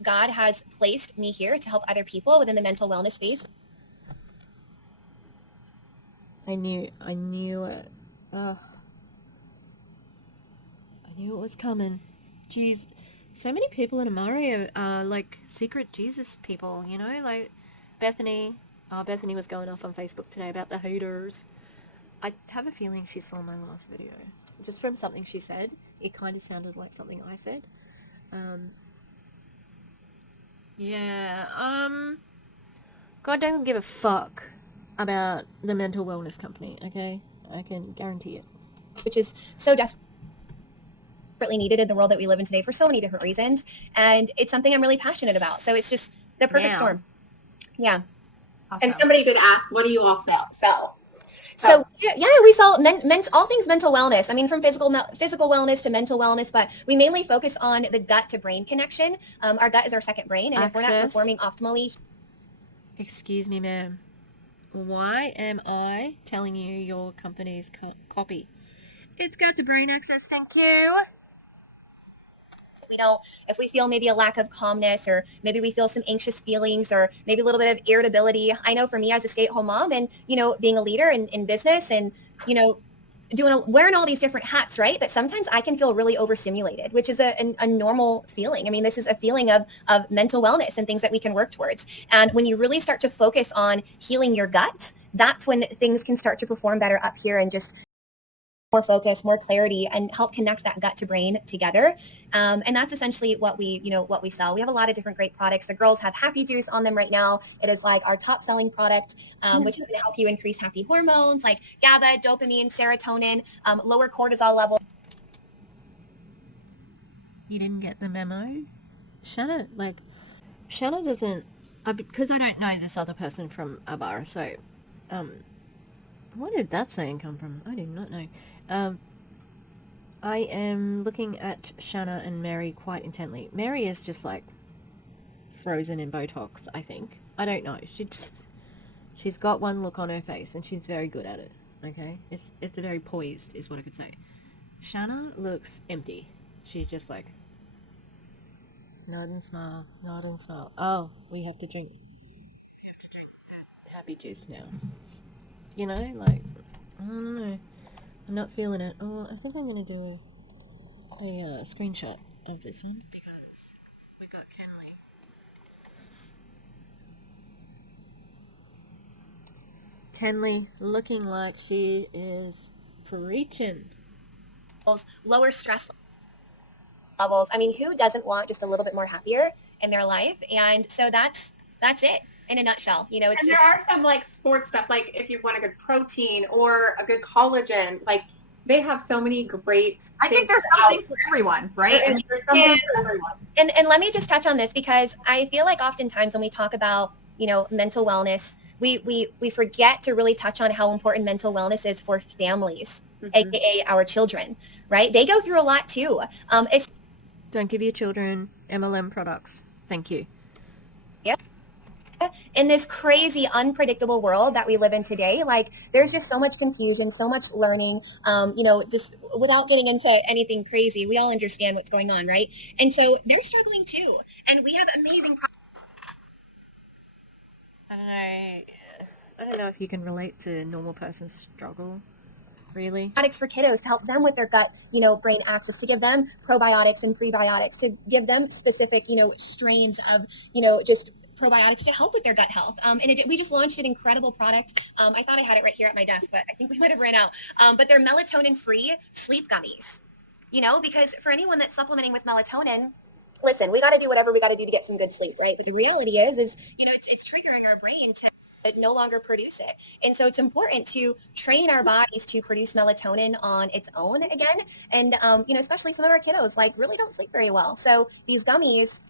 God has placed me here to help other people within the mental wellness space. I knew it. I knew it was coming. Jeez, so many people in Amari are like secret Jesus people, like Bethany. Bethany was going off on Facebook today about the Hooters. I have a feeling she saw my last video. Just from something she said, it kind of sounded like something I said. God don't give a fuck about the mental wellness company, okay? I can guarantee it. Which is so desperately needed in the world that we live in today for so many different reasons. And it's something I'm really passionate about. So it's just the perfect storm. Yeah. Awesome. And somebody did ask, what do you all sell? So yeah, we sell all things mental wellness. I mean, from physical wellness to mental wellness, but we mainly focus on the gut to brain connection. Our gut is our second brain. And if we're not performing optimally. Excuse me, ma'am. Why am I telling you your company's copy? It's gut to brain access, thank you. If we feel maybe a lack of calmness, or maybe we feel some anxious feelings, or maybe a little bit of irritability. I know for me as a stay-at-home mom and, being a leader in business and, wearing all these different hats, right? That sometimes I can feel really overstimulated, which is a normal feeling. I mean, this is a feeling of mental wellness and things that we can work towards. And when you really start to focus on healing your gut, that's when things can start to perform better up here and just more focus, more clarity, and help connect that gut to brain together. And that's essentially what we sell. We have a lot of different great products. The girls have Happy Juice on them right now. It is like our top selling product, which is going to help you increase happy hormones like GABA, dopamine, serotonin, lower cortisol level. You didn't get the memo? Shanna doesn't, because I don't know this other person from Abara, so, where did that saying come from? I do not know. I am looking at Shanna and Mary quite intently. Mary is just like frozen in Botox, I think. I don't know. She's got one look on her face, and she's very good at it. Okay, it's a very poised, is what I could say. Shanna looks empty. She's just like nod and smile, nod and smile. Oh, we have to drink happy juice now. You know, like I don't know. I'm not feeling it. Oh, I think I'm gonna do a screenshot of this one because we got Kenley. Kenley looking like she is preaching. Lower stress levels. I mean, who doesn't want just a little bit more happier in their life? And so that's it in a nutshell. You know, and there are some like sports stuff, like if you want a good protein or a good collagen, like they have so many great. I think there's something for everyone, right? There's something for everyone. And let me just touch on this because I feel like oftentimes when we talk about, you know, mental wellness, we forget to really touch on how important mental wellness is for families, aka our children, right? They go through a lot too. Don't give your children MLM products. Thank you. In this crazy, unpredictable world that we live in today, like there's just so much confusion, so much learning, you know, just without getting into anything crazy, we all understand what's going on, right? And so they're struggling too. And we have amazing I don't know if you can relate to a normal person's struggle, really. probiotics for kiddos to help them with their gut, you know, brain axis, to give them probiotics and prebiotics, to give them specific, you know, strains of, you know, just probiotics to help with their gut health. And we just launched an incredible product. I thought I had it right here at my desk, but I think we might have ran out. But they're melatonin-free sleep gummies, you know, because for anyone that's supplementing with melatonin, listen, we got to do whatever we got to do to get some good sleep, right? But the reality is, you know, it's triggering our brain to no longer produce it. And so it's important to train our bodies to produce melatonin on its own again. And, you know, especially some of our kiddos, like, really don't sleep very well. So these gummies.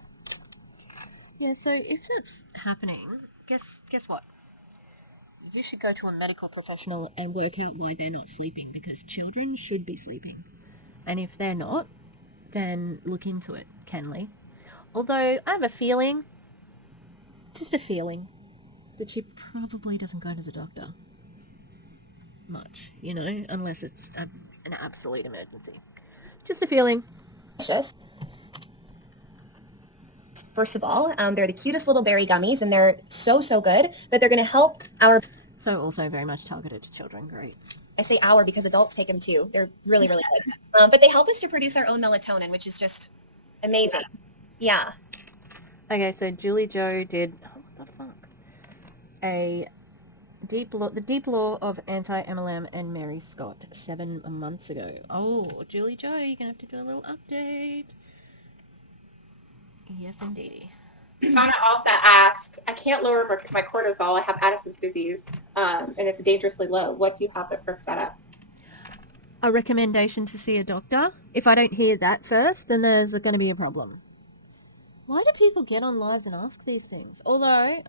Yeah, so if that's happening, guess what? You should go to a medical professional and work out why they're not sleeping, because children should be sleeping. And if they're not, then look into it, Kenley. Although I have a feeling, just a feeling, that she probably doesn't go to the doctor much, you know, unless it's an absolute emergency. Just a feeling. First of all, they're the cutest little berry gummies, and they're so good that they're going to help our... So also very much targeted to children. Great. I say our because adults take them too. They're really good. But they help us to produce our own melatonin, which is just amazing. Yeah. Okay, so Julie Joe did... Oh, what the fuck? The Deep Law of Anti-MLM and Mary Scott 7 months ago. Oh, Julie Joe, you're going to have to do a little update. Yes, indeed. Shauna also asked, I can't lower my cortisol. I have Addison's disease, and it's dangerously low. What do you have that perks that up? A recommendation to see a doctor. If I don't hear that first, then there's going to be a problem. Why do people get on lives and ask these things? Although,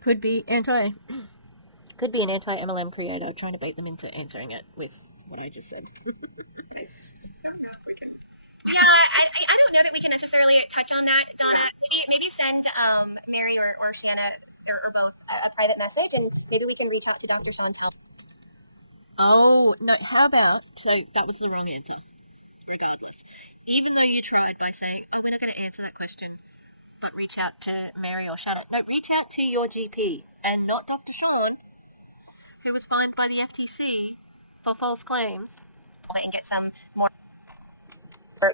could be an anti-MLM creator trying to bait them into answering it with what I just said. Yeah, I don't know that we can necessarily touch on that, Donna. Maybe send Mary or Shanna or both a private message, and maybe we can reach out to Dr. Chantel. Oh, no, how about, so that was the wrong answer, regardless. Even though you tried by saying, oh, we're not going to answer that question, but reach out to Mary or Shanna. No, reach out to your GP, and not Dr. Sean, who was fined by the FTC for false claims. And get some more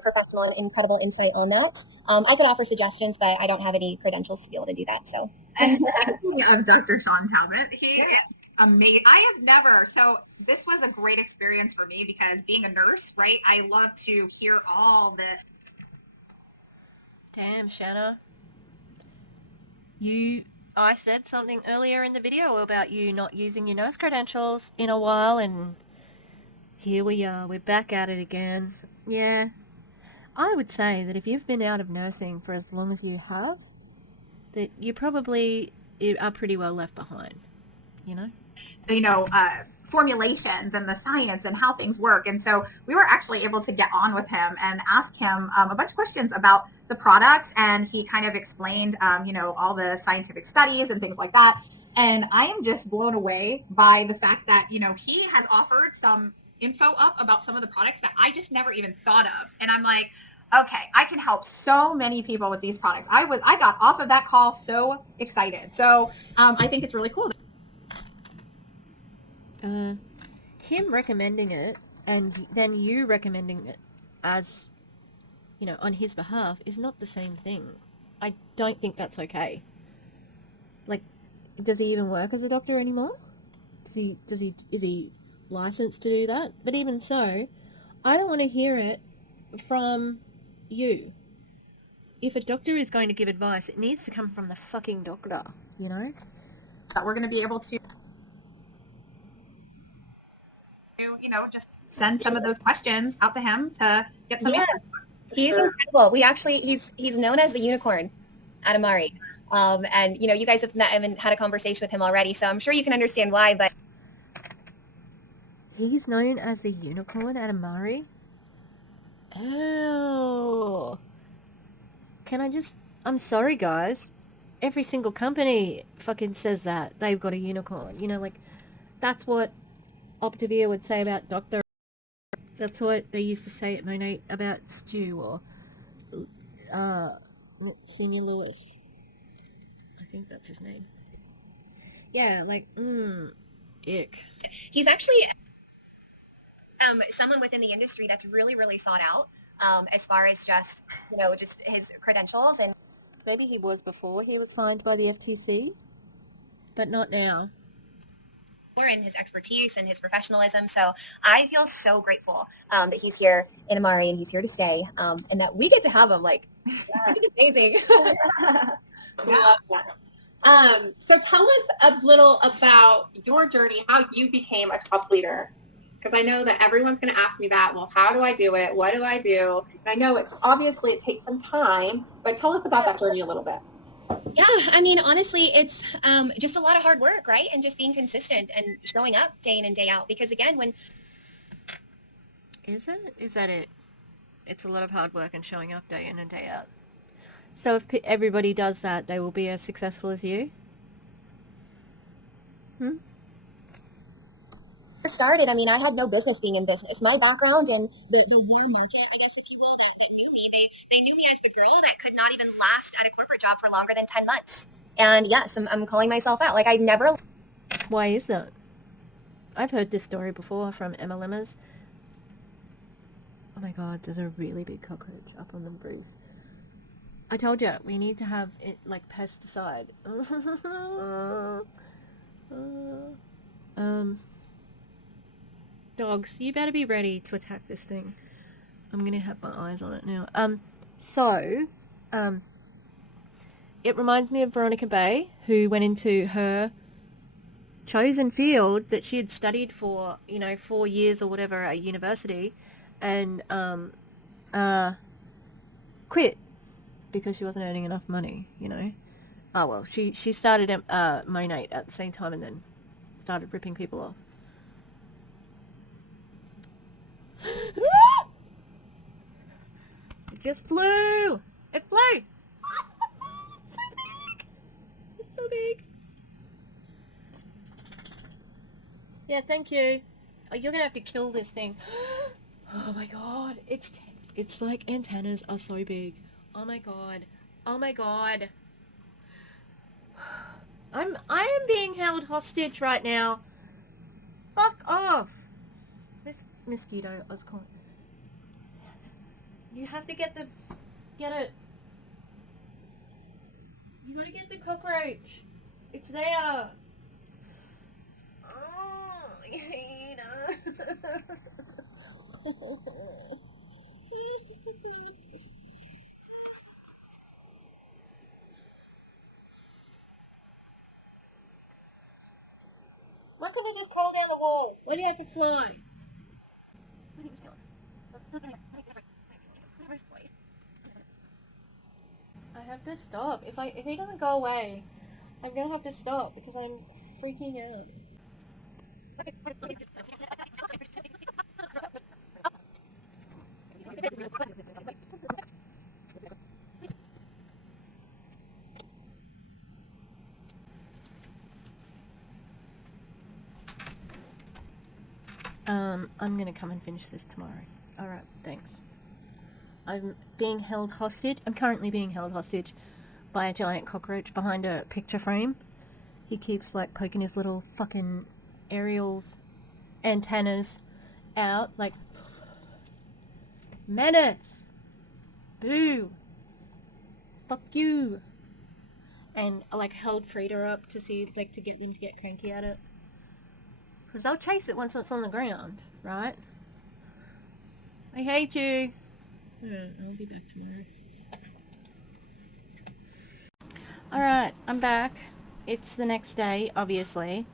professional and incredible insight on that. I could offer suggestions, but I don't have any credentials to be able to do that. So, and speaking of Dr. Sean Talbot, he is amazing. I have never. So this was a great experience for me because being a nurse, right? I love to hear all the. Damn, Shanna. I said something earlier in the video about you not using your nurse credentials in a while, and here we are. We're back at it again. Yeah. I would say that if you've been out of nursing for as long as you have, that you probably are pretty well left behind, you know? Formulations and the science and how things work. And so we were actually able to get on with him and ask him a bunch of questions about the products. And he kind of explained, all the scientific studies and things like that. And I am just blown away by the fact that, you know, he has offered some info up about some of the products that I just never even thought of. And I'm like, okay, I can help so many people with these products. I got off of that call so excited. So I think it's really cool. Him recommending it and then you recommending it as, you know, on his behalf is not the same thing. I don't think that's okay. Like, does he even work as a doctor anymore? Is he licensed to do that? But even so, I don't want to hear it from you. If a doctor is going to give advice, it needs to come from the fucking doctor, you know? That we're going to be able to, you know, just send some of those questions out to him to get some answers. He's incredible. He's known as the unicorn at Amari. And you know, you guys have met him and had a conversation with him already, so I'm sure you can understand why, but he's known as the unicorn at Amari? Oh. I'm sorry guys. Every single company fucking says that. They've got a unicorn. You know, like, that's what Optavia would say about Dr. That's what they used to say at Monet about Stu or Senior Lewis. I think that's his name. Yeah, like, ick. he's actually someone within the industry that's really, really sought out as far as just, you know, just his credentials. And Maybe he was before he was fined by the FTC, but not now. and his expertise and his professionalism. So I feel so grateful that he's here in Amari and he's here to stay, and that we get to have him. Like, it's amazing. We love that. So tell us a little about your journey, how you became a top leader. Because I know that everyone's going to ask me that. Well, how do I do it? What do I do? And I know it takes some time, but tell us about that journey a little bit. Yeah, I mean, honestly, it's just a lot of hard work, right? And just being consistent and showing up day in and day out. Because again, when Is that it? It's a lot of hard work and showing up day in and day out. So if everybody does that, they will be as successful as you? started, I mean, I had no business being in business. My background in the warm market, I guess, if you will, that knew me, they knew me as the girl that could not even last at a corporate job for longer than 10 months. And yes, I'm calling myself out. Like, I never... Why is that? I've heard this story before from MLMers. Oh my god, there's a really big cockroach up on the roof. I told you, we need to have it like pesticide. Dogs, you better be ready to attack this thing. I'm gonna have my eyes on it now. It reminds me of Veronica Bay, who went into her chosen field that she had studied for, 4 years or whatever at university, and quit because she wasn't earning enough money, Oh well, she started Monet at the same time and then started ripping people off. It just flew! It flew! It's so big! It's so big! Yeah, thank you. Oh, you're gonna have to kill this thing. Oh my god, it's like antennas are so big. Oh my god. Oh my god. I am being held hostage right now. Fuck off. This mosquito, I was calling. You have to get it. You gotta get the cockroach. It's there. Oh, I hate her. Why couldn't I just crawl down the wall? Why do you have to fly? I have to stop. If he doesn't go away, I'm gonna have to stop because I'm freaking out. I'm gonna come and finish this tomorrow. Alright, thanks. I'm being held hostage. I'm currently being held hostage by a giant cockroach behind a picture frame. He keeps like poking his little fucking aerials antennas out like, menace, boo, fuck you. And I like held Frida up to see, like, to get them to get cranky at it, because they'll chase it once it's on the ground, right? I hate you. I'll be back tomorrow. Alright, I'm back. It's the next day, obviously.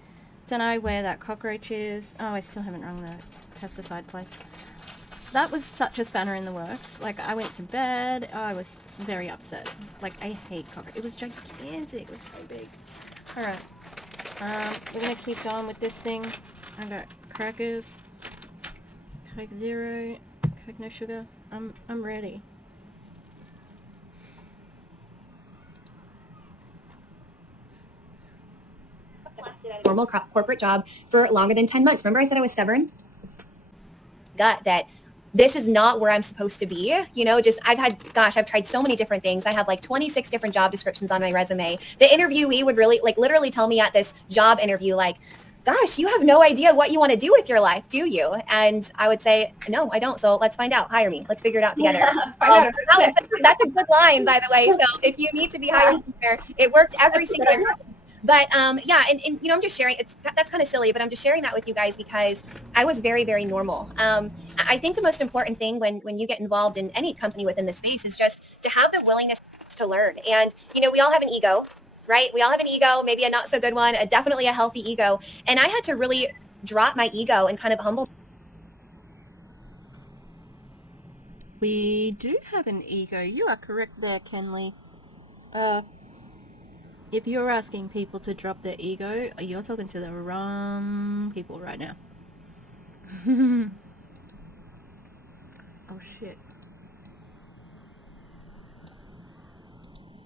Don't know where that cockroach is. Oh, I still haven't rung the pesticide place. That was such a spanner in the works. Like, I went to bed. Oh, I was very upset. Like, I hate cockroach. It was gigantic. It was so big. Alright. We're gonna keep going with this thing. I got crackers. Coke Zero. Coke no sugar. I'm ready. Lasted at a normal corporate job for longer than 10 months. Remember I said I was stubborn? Gut that this is not where I'm supposed to be. You know, just I've tried so many different things. I have like 26 different job descriptions on my resume. The interviewee would really like literally tell me at this job interview, like, gosh, you have no idea what you want to do with your life, do you? And I would say, no, I don't. So let's find out. Hire me. Let's figure it out together. That's a good line, by the way. So if you need to be hired somewhere, it worked every single time. But yeah, and you know, I'm just sharing. That's kind of silly, but I'm just sharing that with you guys because I was very, very normal. I think the most important thing when you get involved in any company within the space is just to have the willingness to learn. And you know, we all have an ego, right? We all have an ego, maybe a not so good one, definitely a healthy ego. And I had to really drop my ego and kind of humble. We do have an ego. You are correct there, Kenley. If you're asking people to drop their ego, you're talking to the wrong people right now. Oh shit.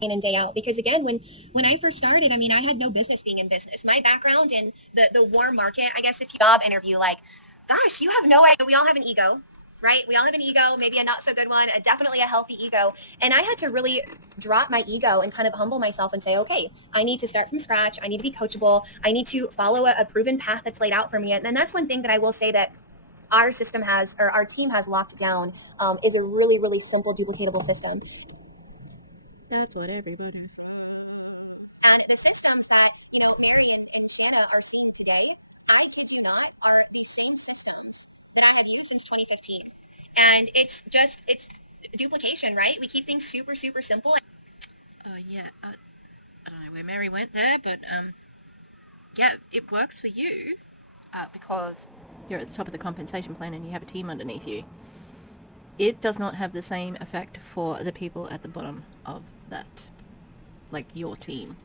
In and day out, because again, when I first started, I mean, I had no business being in business. My background in the warm market, I guess, if you job interview, like, gosh, you have no idea. We all have an ego, right? We all have an ego, maybe a not so good one, definitely a healthy ego. And I had to really drop my ego and kind of humble myself and say, okay, I need to start from scratch. I need to be coachable. I need to follow a proven path that's laid out for me. And that's one thing that I will say that our system has, or our team has locked down, is a really, really simple, duplicatable system. That's what everybody says. And the systems that, you know, Mary and Shanna are seeing today, I kid you not, are the same systems that I have used since 2015. And it's duplication, right? We keep things super, super simple. Yeah, I don't know where Mary went there, but yeah, it works for you because you're at the top of the compensation plan and you have a team underneath you. It does not have the same effect for the people at the bottom of that, like your team.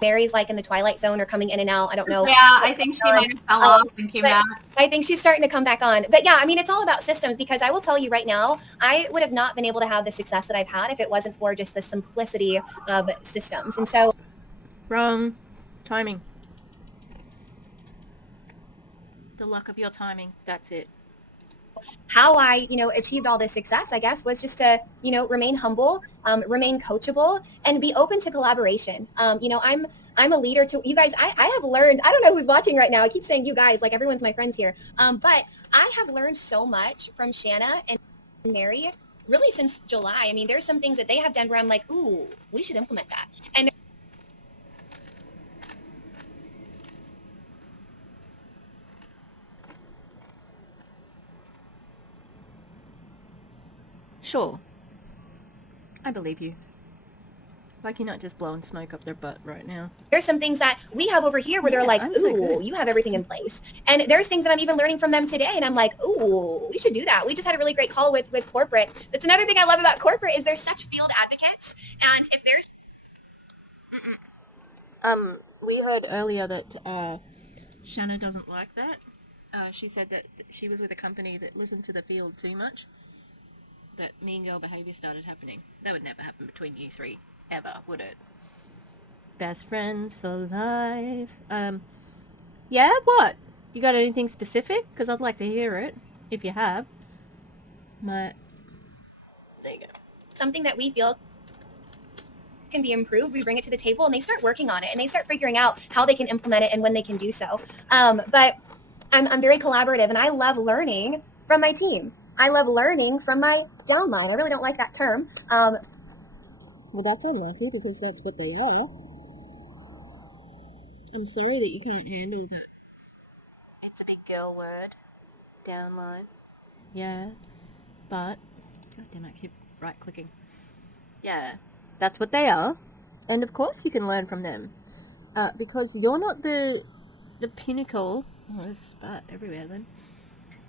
Mary's like in the twilight zone or coming in and out. I don't know. Yeah, I think she might have fell off and came back. I think she's starting to come back on. But yeah, I mean, it's all about systems because I will tell you right now, I would have not been able to have the success that I've had if it wasn't for just the simplicity of systems. And so... Wrong. Timing. The luck of your timing. That's it. How I, you know, achieved all this success, I guess, was just to, you know, remain humble, remain coachable, and be open to collaboration. You know, I'm a leader to you guys. I have learned, I don't know who's watching right now. I keep saying you guys, like everyone's my friends here. But I have learned so much from Shanna and Mary, really since July. I mean, there's some things that they have done where I'm like, ooh, we should implement that. And Sure. I believe you. Like you're not just blowing smoke up their butt right now. there's some things that we have over here where they're like, I'm so ooh, good. you have everything in place. And there's things that I'm even learning from them today. And I'm like, ooh, we should do that. We just had a really great call with corporate. That's another thing I love about corporate is they're such field advocates. And if there's... We heard earlier that Shanna doesn't like that. She said that she was with a company that listened to the field too much. That mean girl behavior started happening. That would never happen between you three, ever, would it? Best friends for life. Yeah, what? You got anything specific? Because I'd like to hear it, if you have. There you go. Something that we feel can be improved, we bring it to the table and they start working on it and they start figuring out how they can implement it and when they can do so. But I'm very collaborative and I love learning from my team. I love learning from my downline. I really don't like that term. Well, that's unlucky because that's what they are. I'm sorry that you can't handle that. It's a big girl word. Downline. Yeah. But, god damn it, I keep right clicking. Yeah. That's what they are. And of course you can learn from them. Because you're not the pinnacle. Oh, there's spat everywhere then.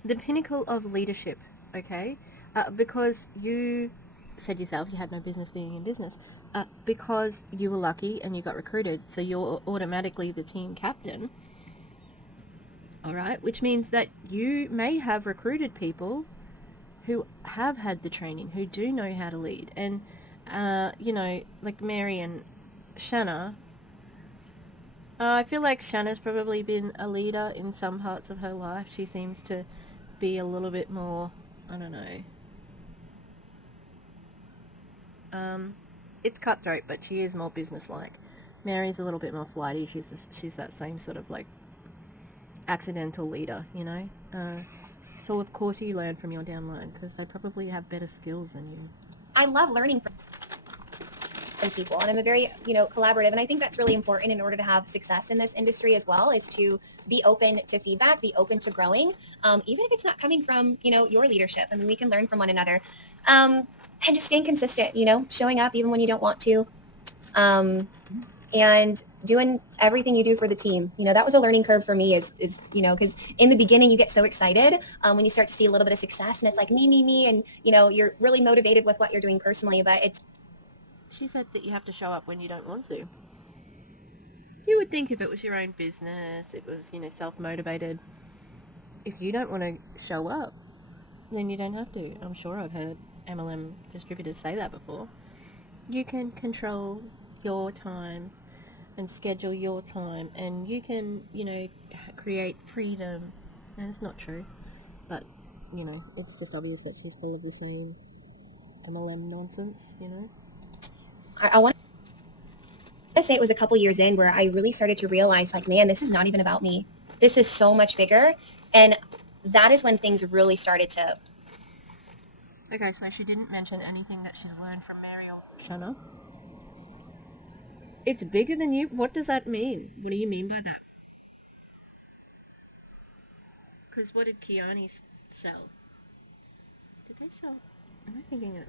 The pinnacle of leadership, okay? Because you said yourself you had no business being in business. Because you were lucky and you got recruited, so you're automatically the team captain. Alright? Which means that you may have recruited people who have had the training, who do know how to lead. And, like Mary and Shanna, I feel like Shanna's probably been a leader in some parts of her life. She seems to be a little bit more, I don't know. It's cutthroat, but she is more businesslike. Mary's a little bit more flighty. She's that same sort of like accidental leader, you know. So of course you learn from your downline because they probably have better skills than you. I love learning from people and I'm a very, collaborative. And I think that's really important in order to have success in this industry as well, is to be open to feedback, be open to growing, even if it's not coming from, your leadership. I mean, we can learn from one another. And just staying consistent, showing up even when you don't want to, and doing everything you do for the team. That was a learning curve for me is because in the beginning you get so excited when you start to see a little bit of success and it's like me, and, you're really motivated with what you're doing personally, but it's. She said that you have to show up when you don't want to. You would think if it was your own business, it was, self-motivated. If you don't want to show up, then you don't have to. I'm sure I've heard MLM distributors say that before. You can control your time and schedule your time, and you can, create freedom. And it's not true, but, it's just obvious that she's full of the same MLM nonsense, I want to say it was a couple years in where I really started to realize, like, man, this is not even about me. This is so much bigger. And that is when things really started to. Okay, so she didn't mention anything that she's learned from Mary or Shanna. It's bigger than you? What does that mean? What do you mean by that? Because what did Kiani sell? Did they sell? Why am I thinking of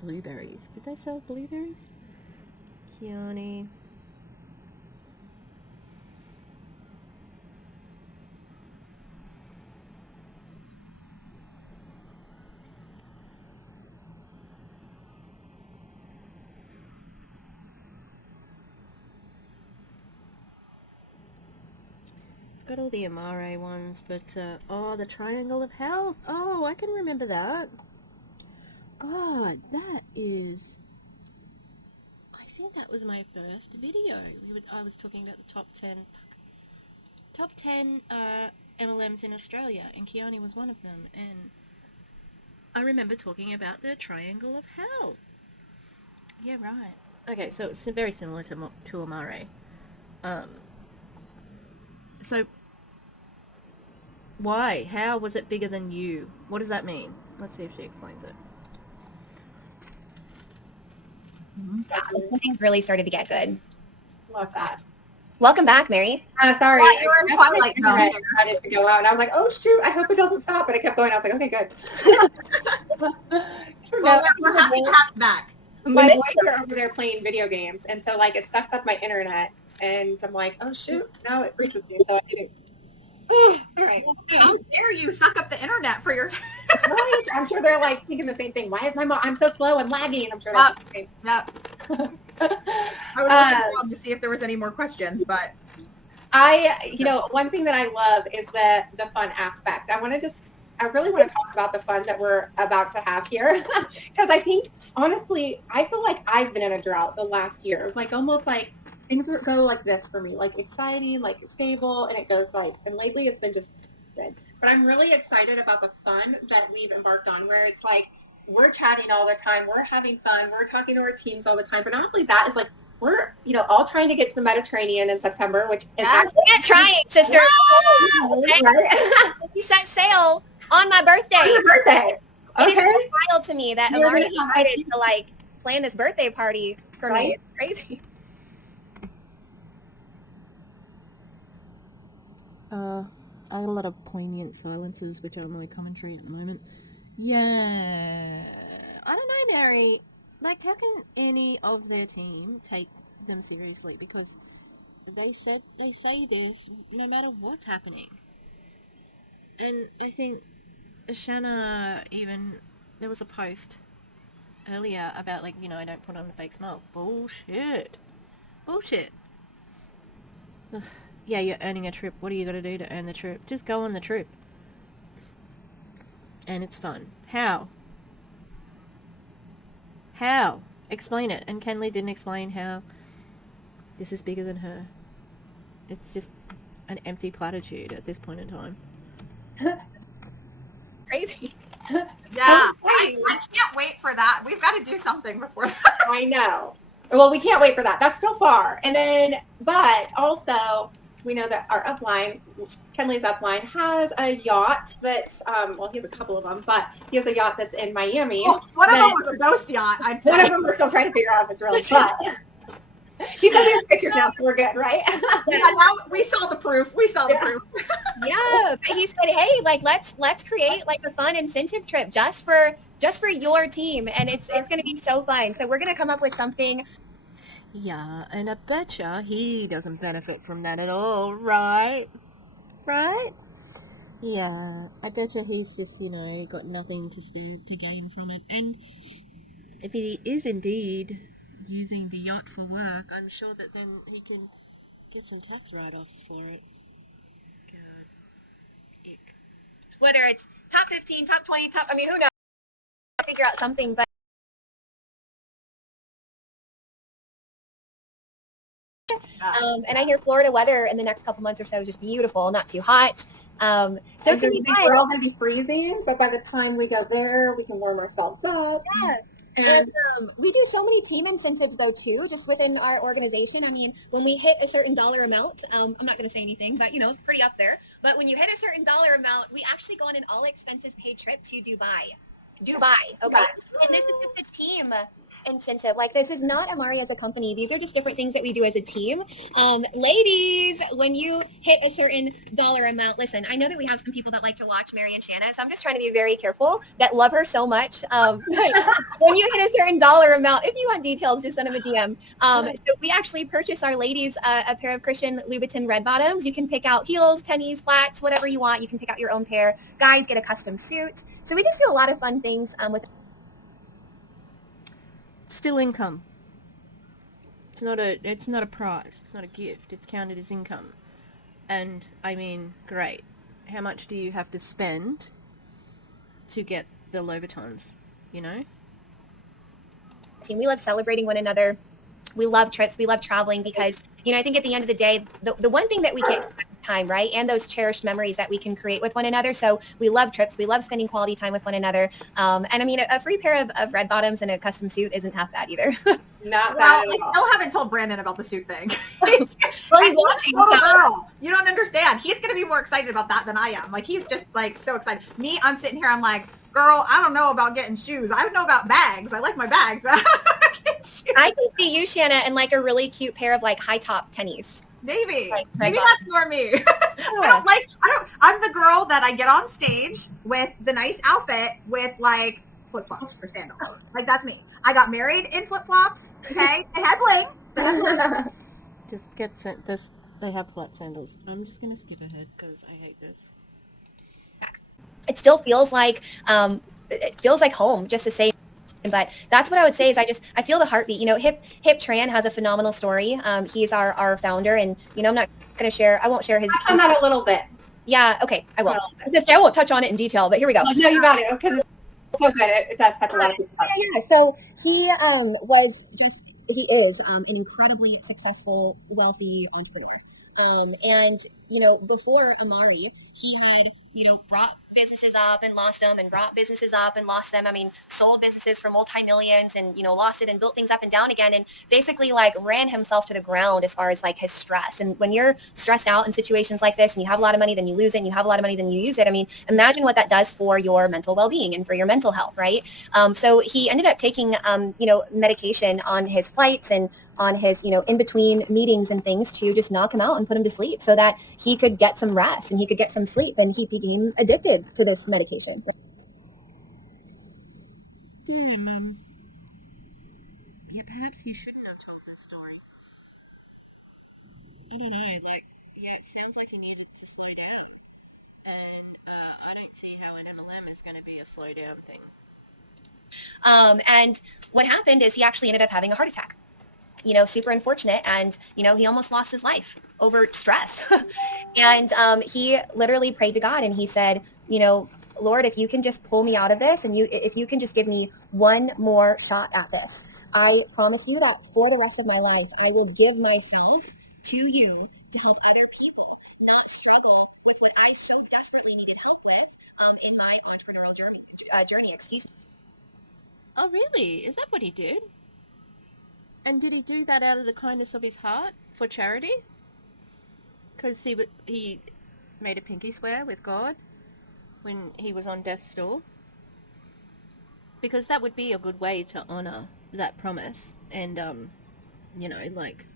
blueberries? Did they sell blueberries? Kiani. It's got all the Amare ones, but, the Triangle of Health. Oh, I can remember that. God, that is... I think that was my first video. I was talking about the top 10 MLMs in Australia, and Kiani was one of them, and I remember talking about the Triangle of Health. Yeah, right. Okay, so it's very similar to Amare. So, why? How was it bigger than you? What does that mean? Let's see if she explains it. Things really started to get good. Love that. Welcome back, Mary. Sorry. Well, you were in Twilight Zone. I tried to go out, and I was like, oh, shoot, I hope it doesn't stop. But I kept going. I was like, okay, good. Well, we're happy to have you back. My boys are over there playing video games, and so, like, it sucks up my internet. And I'm like, oh, shoot. No, it freezes me, so I need to... All right. How dare you suck up the internet for your... Right? I'm sure they're, like, thinking the same thing. Why is my mom... I'm so slow and lagging. I'm sure that's the same. Yep. I was looking around to see if there was any more questions, but... One thing that I love is the fun aspect. I really want to talk about the fun that we're about to have here. Because I think, honestly, I feel like I've been in a drought the last year. Like, almost like... things go like this for me, like exciting, like stable, and it goes like, and lately it's been just good. But I'm really excited about the fun that we've embarked on, where it's like we're chatting all the time, we're having fun, we're talking to our teams all the time. But not only that, is like we're, you know, all trying to get to the Mediterranean in September, which is actually We're not trying, sister. right? You set sail on my birthday. On your birthday. It is Okay. so wild to me that You're Amari the- decided to like plan this birthday party for me. Right? It's crazy. I have a lot of poignant silences, which are my commentary at the moment. Yeah. I don't know, Mary. Like, how can any of their team take them seriously? Because they say this no matter what's happening. And I think SHANNA even, there was a post earlier about, like, you know, I don't put on a fake smile. Bullshit. Ugh. Yeah, you're earning a trip. What do you got to do to earn the trip? Just go on the trip. And it's fun. How? Explain it. And Kenley didn't explain how this is bigger than her. It's just an empty platitude at this point in time. Crazy. Yeah, I can't wait for that. We've got to do something before that. I know. Well, we can't wait for that. That's still far. And then, but also, we know that our upline, Kenley's upline, has a yacht that, well, he has a couple of them, but he has a yacht that's in Miami. Well, one of them was a ghost yacht, I'd say. One of them we're still trying to figure out if it's really, but he's got his pictures now, so we're good, right? Yeah, now we saw the proof. Yeah, but he said, hey, like let's create like a fun incentive trip just for your team, and it's gonna be so fun. So we're gonna come up with something. Yeah, and I betcha he doesn't benefit from that at all, right? Right? Yeah, I betcha he's just, you know, got nothing to gain from it. And if he is indeed using the yacht for work, I'm sure that then he can get some tax write-offs for it. God. Ick. Whether it's top 15, top 20, I mean, who knows? Figure out something, but. And I hear Florida weather in the next couple months or so is just beautiful, not too hot. So it's gonna be fun. We're all going to be freezing, but by the time we go there, we can warm ourselves up. Yeah. And we do so many team incentives though too, just within our organization. I mean, when we hit a certain dollar amount, I'm not going to say anything, but you know, it's pretty up there. But when you hit a certain dollar amount, we actually go on an all expenses paid trip to Dubai. Okay. And this is just a team incentive. Like, this is not Amari as a company. These are just different things that we do as a team. Ladies, when you hit a certain dollar amount, listen, I know that we have some people that like to watch Mary and Shanna, so I'm just trying to be very careful, that love her so much. When you hit a certain dollar amount, if you want details, just send them a DM. So we actually purchase our ladies a pair of Christian Louboutin red bottoms. You can pick out heels, tennies, flats, whatever you want. You can pick out your own pair. Guys get a custom suit. So we just do a lot of fun things with. Still income. It's not a prize. It's not a gift. It's counted as income. And I mean, great. How much do you have to spend to get the Louboutins, you know? We love celebrating one another. We love trips. We love traveling because, you know, I think at the end of the day, the one thing that we get time, right? And those cherished memories that we can create with one another. So we love trips. We love spending quality time with one another. And I mean, a free pair of red bottoms and a custom suit isn't half bad either. Not bad Well, at I all. still haven't told Brandon about the suit thing. Well, he's watching. Little So. girl. You don't understand. He's going to be more excited about that than I am. Like, he's just like so excited. Me, I'm sitting here. I'm like, girl, I don't know about getting shoes. I don't know about bags. I like my bags. But I don't know about getting shoes. I can see you, Shanna, in like a really cute pair of like high top tennies. Maybe. Like, Maybe God. that's more me. I'm the girl that I get on stage with the nice outfit with like flip-flops or sandals. Like, that's me. I got married in flip-flops. Okay. I had bling. Just get this. They have flat sandals. I'm just gonna skip ahead because I hate this. It still feels like home, just the same. But that's what I would say is I feel the heartbeat. You know, Hip Tran has a phenomenal story. He's our founder, and you know, I won't share his. Touch on that a little bit. Yeah, okay, I will. I won't touch on it in detail, but here we go. No, you got it, because it's so good. It does touch a lot of people. Yeah. So he was just he is an incredibly successful, wealthy entrepreneur. And, you know, before Amari, he had, you know, brought businesses up and lost them and brought businesses up and lost them. I mean, sold businesses for multi-millions and, you know, lost it and built things up and down again, and basically like ran himself to the ground as far as like his stress. And when you're stressed out in situations like this and you have a lot of money, then you lose it, and you have a lot of money, then you use it. I mean, imagine what that does for your mental well-being and for your mental health, right? So he ended up taking, you know, medication on his flights and on his, you know, in between meetings and things to just knock him out and put him to sleep so that he could get some rest and he could get some sleep, and he became addicted to this medication. Yeah, perhaps you shouldn't have told this story. I don't know, like, yeah, it sounds like he needed to slow down. And I don't see how an MLM is going to be a slow down thing. And what happened is he actually ended up having a heart attack. You know, super unfortunate. And, you know, he almost lost his life over stress. And he literally prayed to God and he said, you know, Lord, if you can just pull me out of this and if you can just give me one more shot at this, I promise you that for the rest of my life, I will give myself to you to help other people not struggle with what I so desperately needed help with in my entrepreneurial journey. Excuse me. Oh, really? Is that what he did? And did he do that out of the kindness of his heart for charity? Because he made a pinky swear with God when he was on death's door? Because that would be a good way to honor that promise and, you know, like,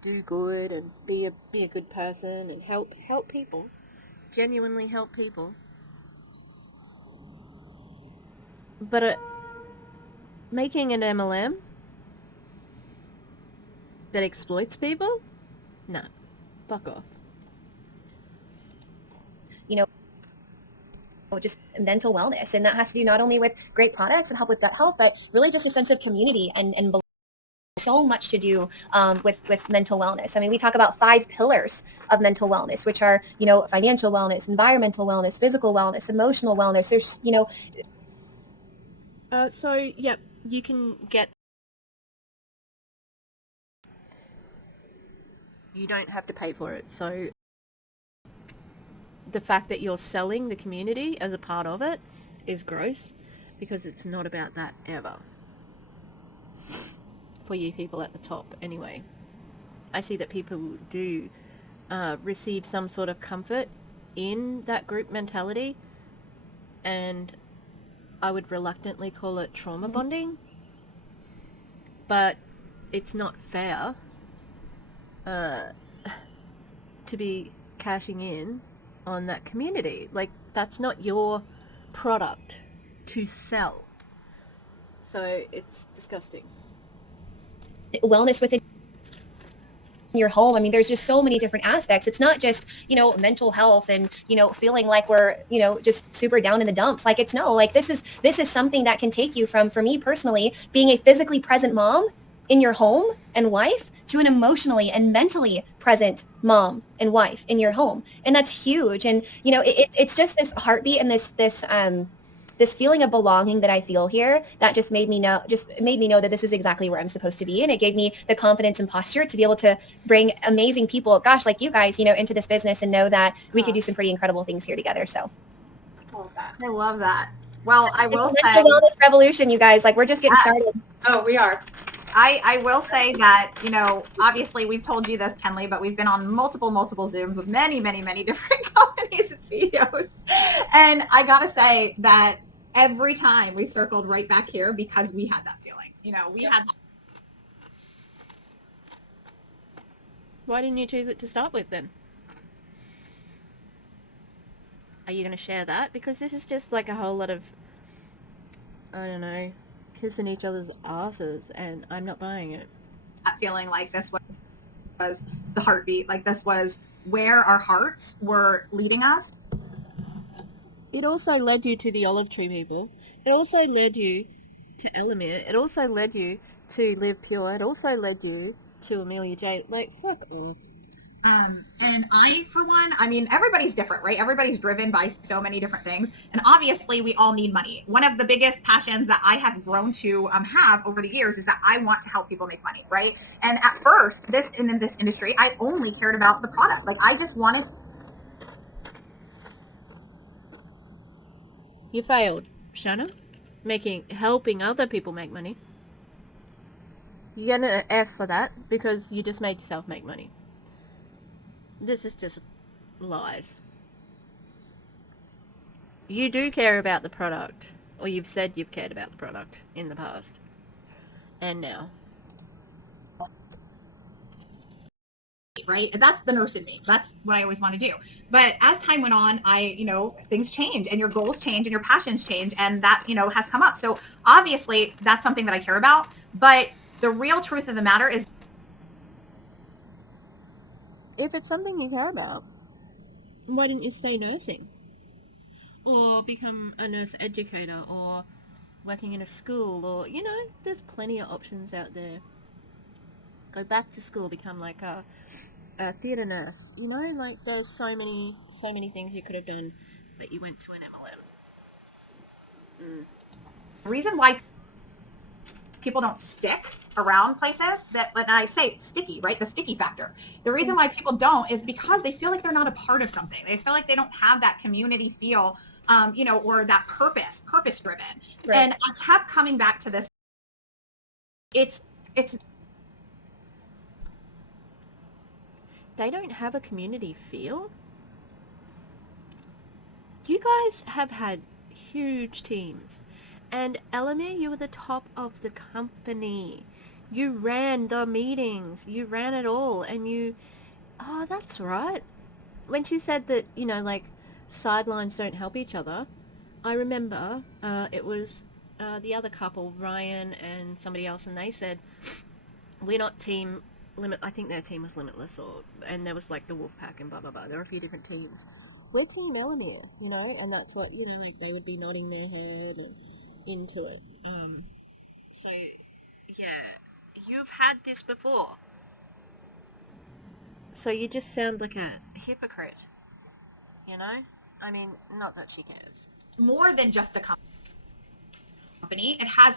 do good and be a good person and help people. Genuinely help people. But making an MLM that exploits people? Nah, fuck off. You know, just mental wellness. And that has to do not only with great products and help with gut health, but really just a sense of community and so much to do with mental wellness. I mean, we talk about 5 pillars of mental wellness, which are, you know, financial wellness, environmental wellness, physical wellness, emotional wellness. There's, you know. So, yep, you can get. You don't have to pay for it. So the fact that you're selling the community as a part of it is gross, because it's not about that ever. For you people at the top, anyway. I see that people do receive some sort of comfort in that group mentality, and I would reluctantly call it trauma bonding, but it's not fair to be cashing in on that community. Like, that's not your product to sell. So it's disgusting. Wellness within your home. I mean, there's just so many different aspects. It's not just, you know, mental health and, you know, feeling like we're, you know, just super down in the dumps. Like, it's no, like this is something that can take you from, for me personally, being a physically present mom in your home and wife to an emotionally and mentally present mom and wife in your home. And that's huge. And, you know, it's just this heartbeat and this feeling of belonging that I feel here that just made me know that this is exactly where I'm supposed to be. And it gave me the confidence and posture to be able to bring amazing people, gosh, like you guys, you know, into this business and know that we could do some pretty incredible things here together. So I love that. Well, I will say, wellness revolution, you guys, like we're just getting started. Oh, we are. I will say that, you know, obviously we've told you this, Kenley, but we've been on multiple Zooms with many different companies and CEOs. And I got to say that every time we circled right back here because we had that feeling. You know, we had that. Why didn't you choose it to start with then? Are you going to share that? Because this is just like a whole lot of, I don't know, kissing each other's asses, and I'm not buying it. That feeling like this was the heartbeat, like this was where our hearts were leading us. It also led you to the olive tree people. It also led you to Elmir. It also led you to Live Pure. It also led you to Amelia J. Like, fuck off. And I, for one, I mean, everybody's different, right? Everybody's driven by so many different things. And obviously we all need money. One of the biggest passions that I have grown to have over the years is that I want to help people make money, right? And at first, in this industry, I only cared about the product. Like I just wanted. You failed, Shanna, helping other people make money. You get an F for that because you just made yourself make money. This is just lies. You do care about the product, or you've said you've cared about the product in the past, and now. Right? And that's the nurse in me. That's what I always want to do. But as time went on, things change and your goals change and your passions change. And that, has come up. So obviously that's something that I care about. But the real truth of the matter is, if it's something you care about, why didn't you stay nursing? Or become a nurse educator, or working in a school, or, there's plenty of options out there. Go back to school, become like a theatre nurse, like there's so many things you could have done, but you went to an MLM. the reason why people don't stick around places that I say sticky, right? The sticky factor. The reason why people don't is because they feel like they're not a part of something. They feel like they don't have that community feel, or that purpose driven. Right. And I kept coming back to this. It's they don't have a community feel. You guys have had huge teams. And Elmir, you were the top of the company. You ran the meetings. You ran it all. And oh, that's right. When she said that, sidelines don't help each other, I remember it was the other couple, Ryan and somebody else, and they said, we're not team limit. I think their team was Limitless, and there was like the Wolfpack and blah, blah, blah. There were a few different teams. We're Team Elmir, and that's what, they would be nodding their head and into it. So, yeah, you've had this before. So you just sound like a hypocrite, I mean, not that she cares. More than just a company.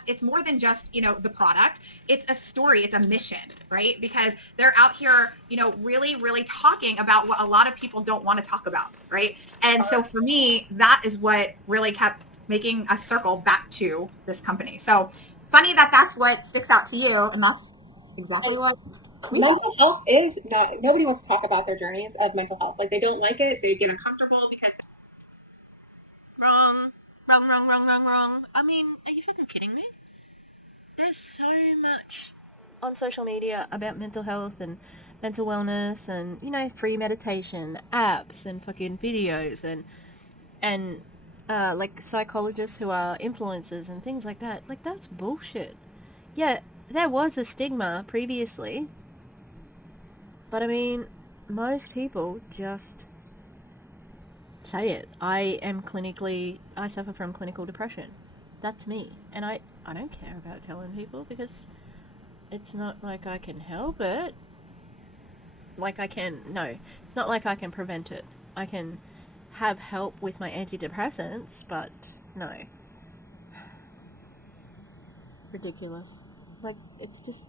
It's more than just, the product. It's a story. It's a mission, right? Because they're out here, really, really talking about what a lot of people don't want to talk about, right? And so for me, that is what really kept making us circle back to this company. So funny that that's what sticks out to you, and that's exactly what mental health is. Nobody wants to talk about their journeys of mental health. Like, they don't like it. They get uncomfortable because Wrong. I mean, are you fucking kidding me? There's so much on social media about mental health and mental wellness and, free meditation, apps and fucking videos and like psychologists who are influencers and things like that. Like, that's bullshit. Yeah, there was a stigma previously, but I mean, most people just say it. I suffer from clinical depression. That's me. And I don't care about telling people because it's not like I can help it. It's not like I can prevent it. I can have help with my antidepressants, but no. Ridiculous. Like,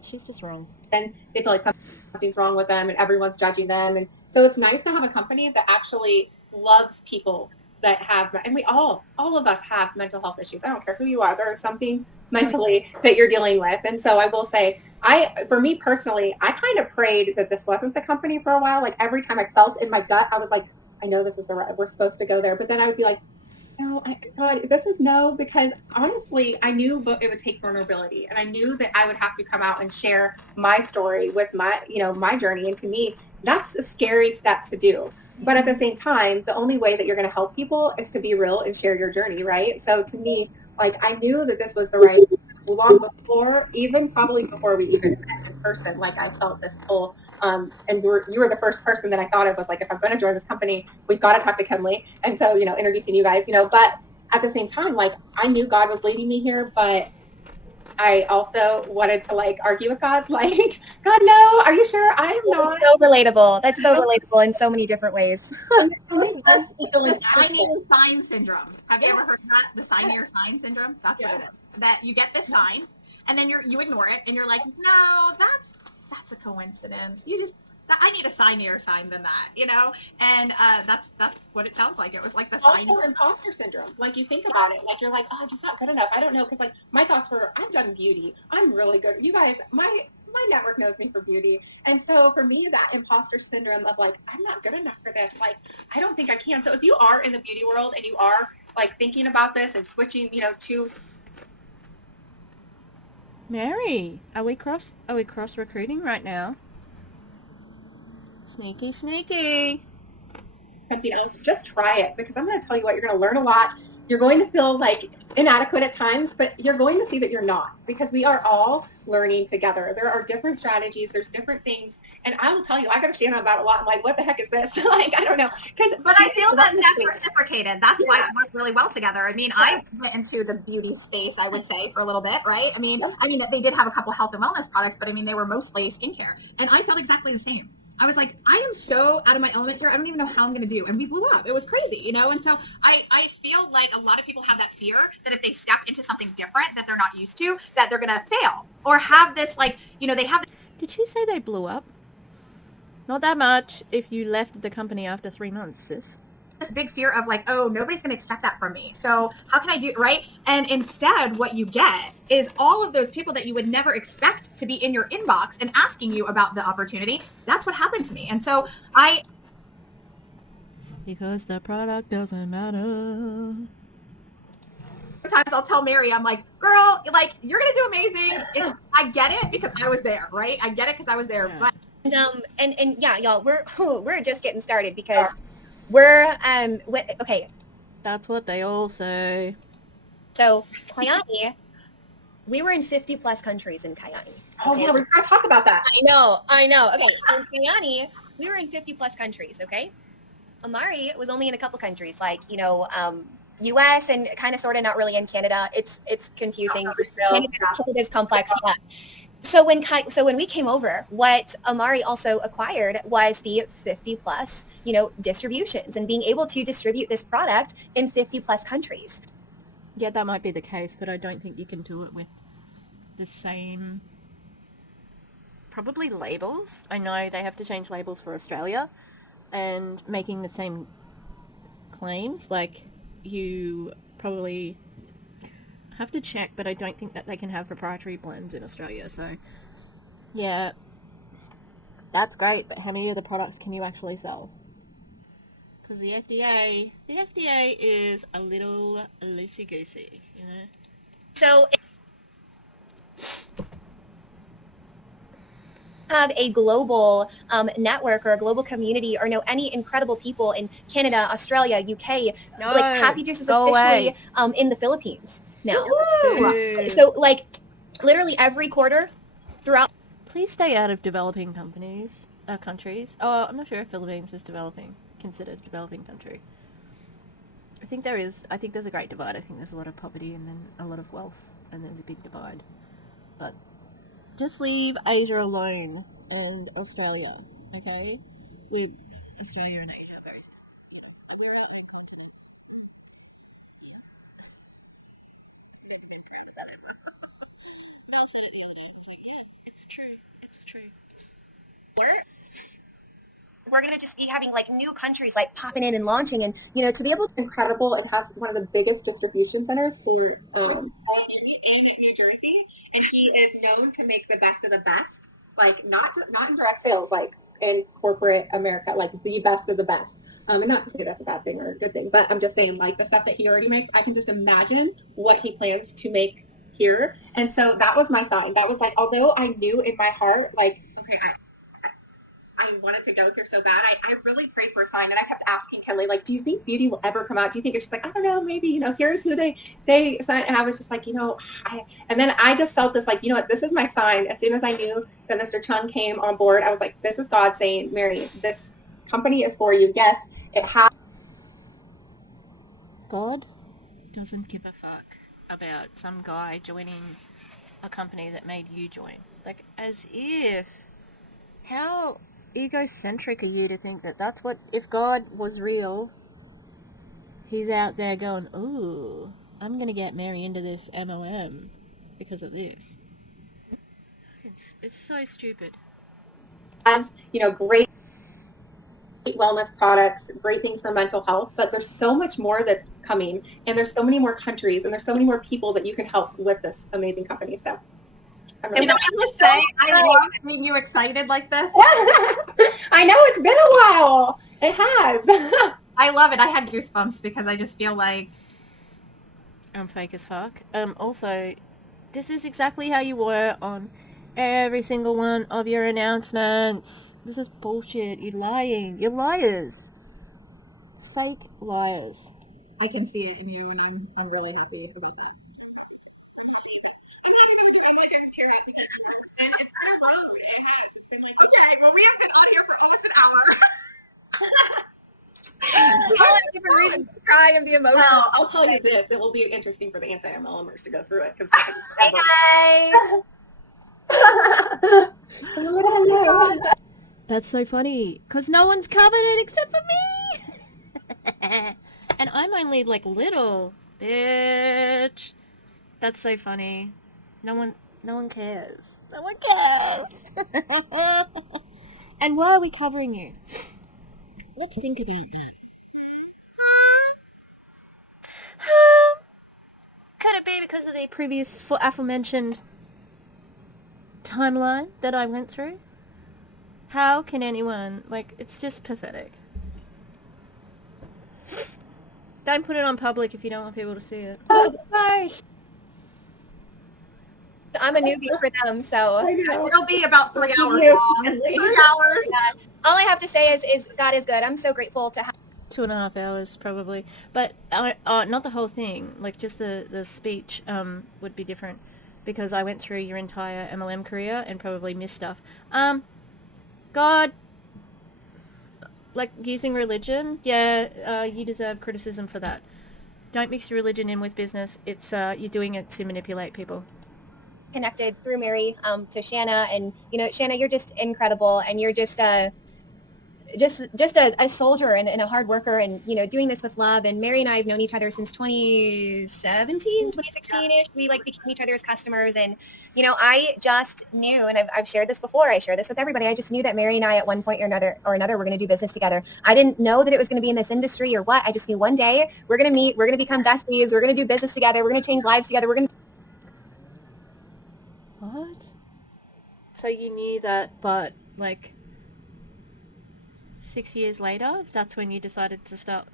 she's just wrong. then they feel like something's wrong with them and everyone's judging them. And so it's nice to have a company that actually loves people that have, and all of us have mental health issues. I don't care who you are. There's something mentally that you're dealing with. And so I will say, for me personally, I kind of prayed that this wasn't the company for a while. Like, every time I felt in my gut, I was like, I know this is we're supposed to go there. But then I would be like, no, God, this is no, because honestly, I knew it would take vulnerability, and I knew that I would have to come out and share my story with my journey. And to me, that's a scary step to do. But at the same time, the only way that you're going to help people is to be real and share your journey, right? So to me, like, I knew that this was the right, long before, probably before we even met in person. Like, I felt this pull. And you were the first person that I thought of, was like, if I'm going to join this company, we've got to talk to Kenley. And so, introducing you guys, but at the same time, like, I knew God was leading me here, but I also wanted to like argue with God, like, God, no, are you sure? I am not. So relatable. That's so relatable in so many different ways. It's the sign in your sign syndrome. Have you ever heard of that? The sign in your sign syndrome? That's what it is. That you get this sign and then you ignore it and you're like, no, that's a coincidence. I need a signier sign than that, you know? And that's what it sounds like. It was like the sign. Also imposter syndrome. Like you think about it, like you're like, oh, I'm just not good enough. I don't know. Cause like my thoughts were, I've done beauty. I'm really good. You guys, my network knows me for beauty. And so for me, that imposter syndrome of like, I'm not good enough for this. Like, I don't think I can. So if you are in the beauty world and you are like thinking about this and switching, you know, to Mary, are we cross recruiting right now? Sneaky, sneaky. just try it, because I'm going to tell you what, you're going to learn a lot. You're going to feel like inadequate at times, but you're going to see that you're not, because we are all learning together. There are different strategies. There's different things. And I will tell you, I got to stand on about it a lot. I'm like, what the heck is this? Like, I don't know. But I feel that that's reciprocated. That's why we work really well together. I mean, I went into the beauty space, I would say, for a little bit, right? I mean, they did have a couple health and wellness products, but I mean, they were mostly skincare. And I felt exactly the same. I was like, I am so out of my element here. I don't even know how I'm going to do. And we blew up. It was crazy, you know? And so I feel like a lot of people have that fear that if they step into something different that they're not used to, that they're going to fail or have this, like, you know, they have. Did she say they blew up? Not that much if you left the company after 3 months, sis. This big fear of like, oh, nobody's going to expect that from me. So how can I do, right? And instead what you get is all of those people that you would never expect to be in your inbox and asking you about the opportunity. That's what happened to me. And so because the product doesn't matter. Sometimes I'll tell Mary, I'm like, girl, like, you're going to do amazing. I get it because I was there, right? I get it because I was there. Yeah. But And yeah, y'all, we're just getting started because we're okay. That's what they all say. So Kayani, we were in 50 plus countries in Kayani. Oh yeah, we're going to talk about that. I know. Okay, so in Kayani, we were in 50 plus countries. Okay, Amari was only in a couple countries, like U.S. and kind of sort of not really in Canada. It's confusing. Canada's complex. Yeah. So when we came over, what Amari also acquired was the 50 plus, distributions and being able to distribute this product in 50 plus countries. Yeah, that might be the case, but I don't think you can do it with the same, probably labels. I know they have to change labels for Australia and making the same claims. Like, you probably have to check, but I don't think that they can have proprietary blends in Australia. So yeah, that's great, but how many of the products can you actually sell? Because the FDA is a little loosey-goosey, you know? So have a global network or a global community or know any incredible people in Canada, Australia, UK, like Happy Juice is officially in the Philippines now. So like literally every quarter throughout. Please stay out of developing countries. Oh, I'm not sure if Philippines is considered developing country. I think there's a great divide. I think there's a lot of poverty and then a lot of wealth, and there's a big divide. But just leave Asia alone and Australia, okay? Australia and Asia both. We're our own continent. Mel said it the other day. I was like, yeah, it's true. It's true. We're going to just be having like new countries like popping in and launching, and to be able to. Incredible. It has one of the biggest distribution centers for in New Jersey, and he is known to make the best of the best, like not in direct sales, like in corporate America, like the best of the best. And not to say that's a bad thing or a good thing, but I'm just saying, like, the stuff that he already makes, I can just imagine what he plans to make here. And so that was my sign. That was like, although I knew in my heart, like, okay, I wanted to go here so bad. I really prayed for a sign, and I kept asking Kelly, like, do you think beauty will ever come out? Do you think it's just like, I don't know, maybe, here's who they sign. And I was just like, and then I just felt this, like, you know what, this is my sign. As soon as I knew that Mr. Chung came on board, I was like, this is God saying, Mary, this company is for you. Yes, it has. God doesn't give a fuck about some guy joining a company that made you join. Like, as if. How egocentric are you to think that that's what, if God was real, he's out there going, ooh, I'm going to get Mary into this MLM because of this. It's so stupid. As, great wellness products, great things for mental health, but there's so much more that's coming, and there's so many more countries, and there's so many more people that you can help with this amazing company. So I'm really I'm just saying, I love seeing you excited like this. I know, it's been a while. It has. I love it. I had goosebumps because I just feel like I'm fake as fuck. Also, this is exactly how you were on every single one of your announcements. This is bullshit. You're lying. You're liars. Fake liars. I can see it in you, and I'm really happy about that. Different reasons to cry and be emotional. Well, I'll tell you this. It will be interesting for the anti-MLMers to go through it. Hey guys. That's so funny, because no one's covered it except for me. And I'm only like little, bitch. That's so funny. No one cares. No one cares. And why are we covering you? Let's think about that. Could it be because of the previous aforementioned timeline that I went through? How can anyone, like, it's just pathetic. Don't put it on public if you don't want people to see it. Oh gosh. I'm a newbie for them, so It'll be about 3 hours long. 3 hours. yeah. All I have to say is God is good. I'm so grateful to have 2.5 hours probably, but not the whole thing, like just the speech would be different, because I went through your entire MLM career and probably missed stuff. God, like using religion, you deserve criticism for that. Don't mix your religion in with business. It's you're doing it to manipulate people. connected through Mary to Shanna, and Shanna, you're just incredible, and you're just a soldier and a hard worker, and doing this with love. And Mary and I have known each other since 2017, 2016ish. We became each other's customers, and I just knew, and I've shared this before, I share this with everybody, I just knew that Mary and I at one point or another were going to do business together. I didn't know that it was going to be in this industry or what. I just knew one day we're going to meet, we're going to become besties, we're going to do business together, we're going to change lives together, we're going to. What? So you knew that, but 6 years later, that's when you decided to start.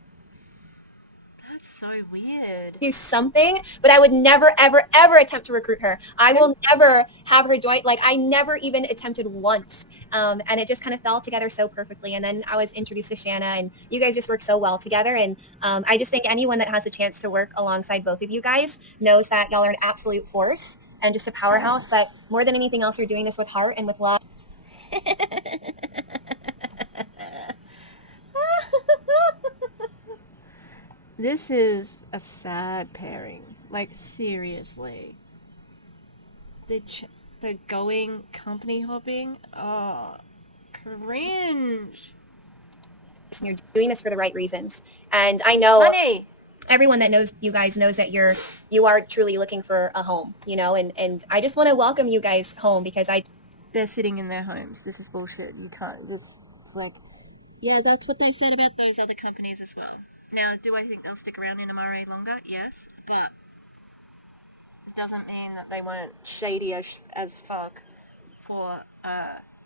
That's so weird. Do something, but I would never, ever, ever attempt to recruit her. I will never have her join. I never even attempted once. And it just kind of fell together so perfectly. And then I was introduced to Shanna, and you guys just work so well together. And I just think anyone that has a chance to work alongside both of you guys knows that y'all are an absolute force and just a powerhouse. But more than anything else, you're doing this with heart and with love. This is a sad pairing. Seriously. The going company hopping? Oh, cringe. And you're doing this for the right reasons. And I know Money! everyone that knows you guys knows that you are truly looking for a home, and I just want to welcome you guys home, because They're sitting in their homes. This is bullshit. You can't just, yeah, that's what they said about those other companies as well. Now, do I think they'll stick around in MRA longer? Yes, but it doesn't mean that they weren't shady as fuck for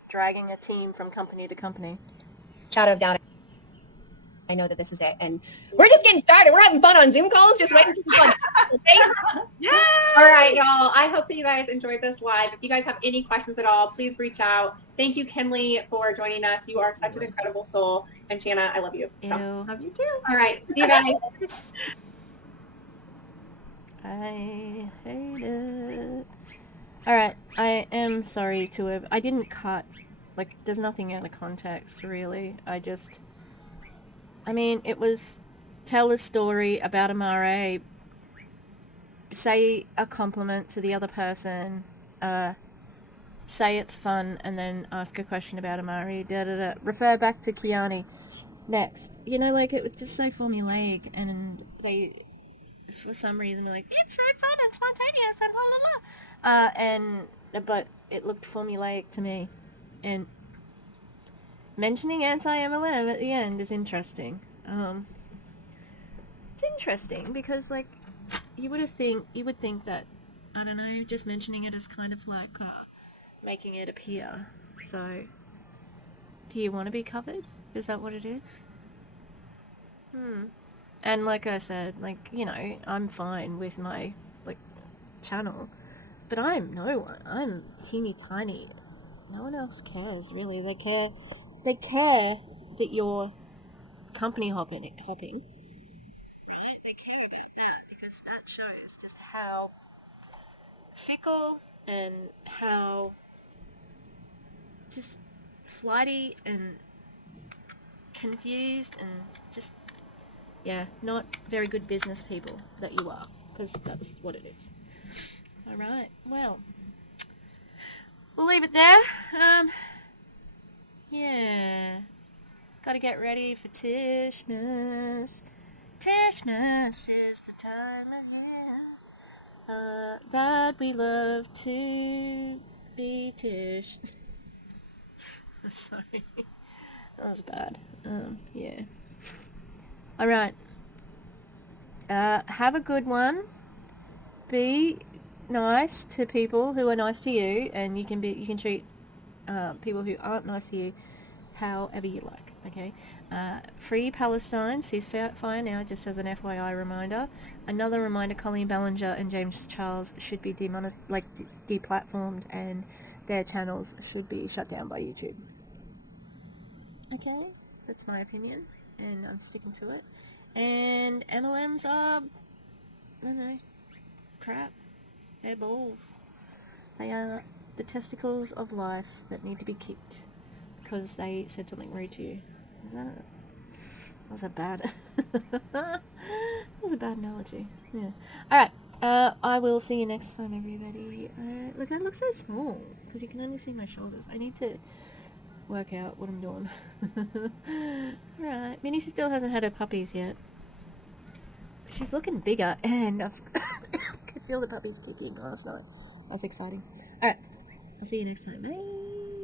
dragging a team from company to company. shadow of doubt, I know that this is it, and we're just getting started. We're having fun on Zoom calls, just waiting for fun. Okay? Yeah. All right, y'all. I hope that you guys enjoyed this live. If you guys have any questions at all, please reach out. Thank you, Kenley, for joining us. You are such an incredible soul. And Shanna, I love you. So. Ew. Love you too. All right. See you guys. I hate it. Alright, I am sorry to have... I didn't cut. There's nothing out of context, really. It was... Tell a story about MRA. Say a compliment to the other person. say it's fun, and then ask a question about Amari, refer back to Kiani. Next. Like, it was just so formulaic, and they, for some reason, were like, it's so fun, it's spontaneous, and la la la. But it looked formulaic to me. And mentioning anti-MLM at the end is interesting. It's interesting because, like, you would think that, I don't know, just mentioning it is kind of like making it appear. So, do you want to be covered? Is that what it is? And like I said, like, I'm fine with my, like, channel, but I'm no one. I'm teeny tiny. No one else cares, really. They care that you're company hopping, right? They care about that because that shows just how fickle and how just flighty and confused and just, yeah, not very good business people that you are, because that's what it is. Alright, well, we'll leave it there. Yeah, gotta get ready for Tishmas. Tishmas is the time of year that we love to be Tish. I'm sorry. That was bad. Yeah. Alright. Have a good one. Be nice to people who are nice to you, and you can treat people who aren't nice to you however you like, okay? Free Palestine, ceasefire now, just as an FYI reminder. Another reminder, Colleen Ballinger and James Charles should be deplatformed, and their channels should be shut down by YouTube. Okay? That's my opinion, and I'm sticking to it. And MLMs are, I don't know, crap. They're balls. They are the testicles of life that need to be kicked because they said something rude to you. That was a bad that was a bad analogy. Yeah. Alright, I will see you next time, everybody. Look, I look so small because you can only see my shoulders. I need to work out what I'm doing. Alright, Minnie still hasn't had her puppies yet. She's looking bigger, and I could feel the puppies kicking last night. That's exciting. Alright, I'll see you next time. Bye!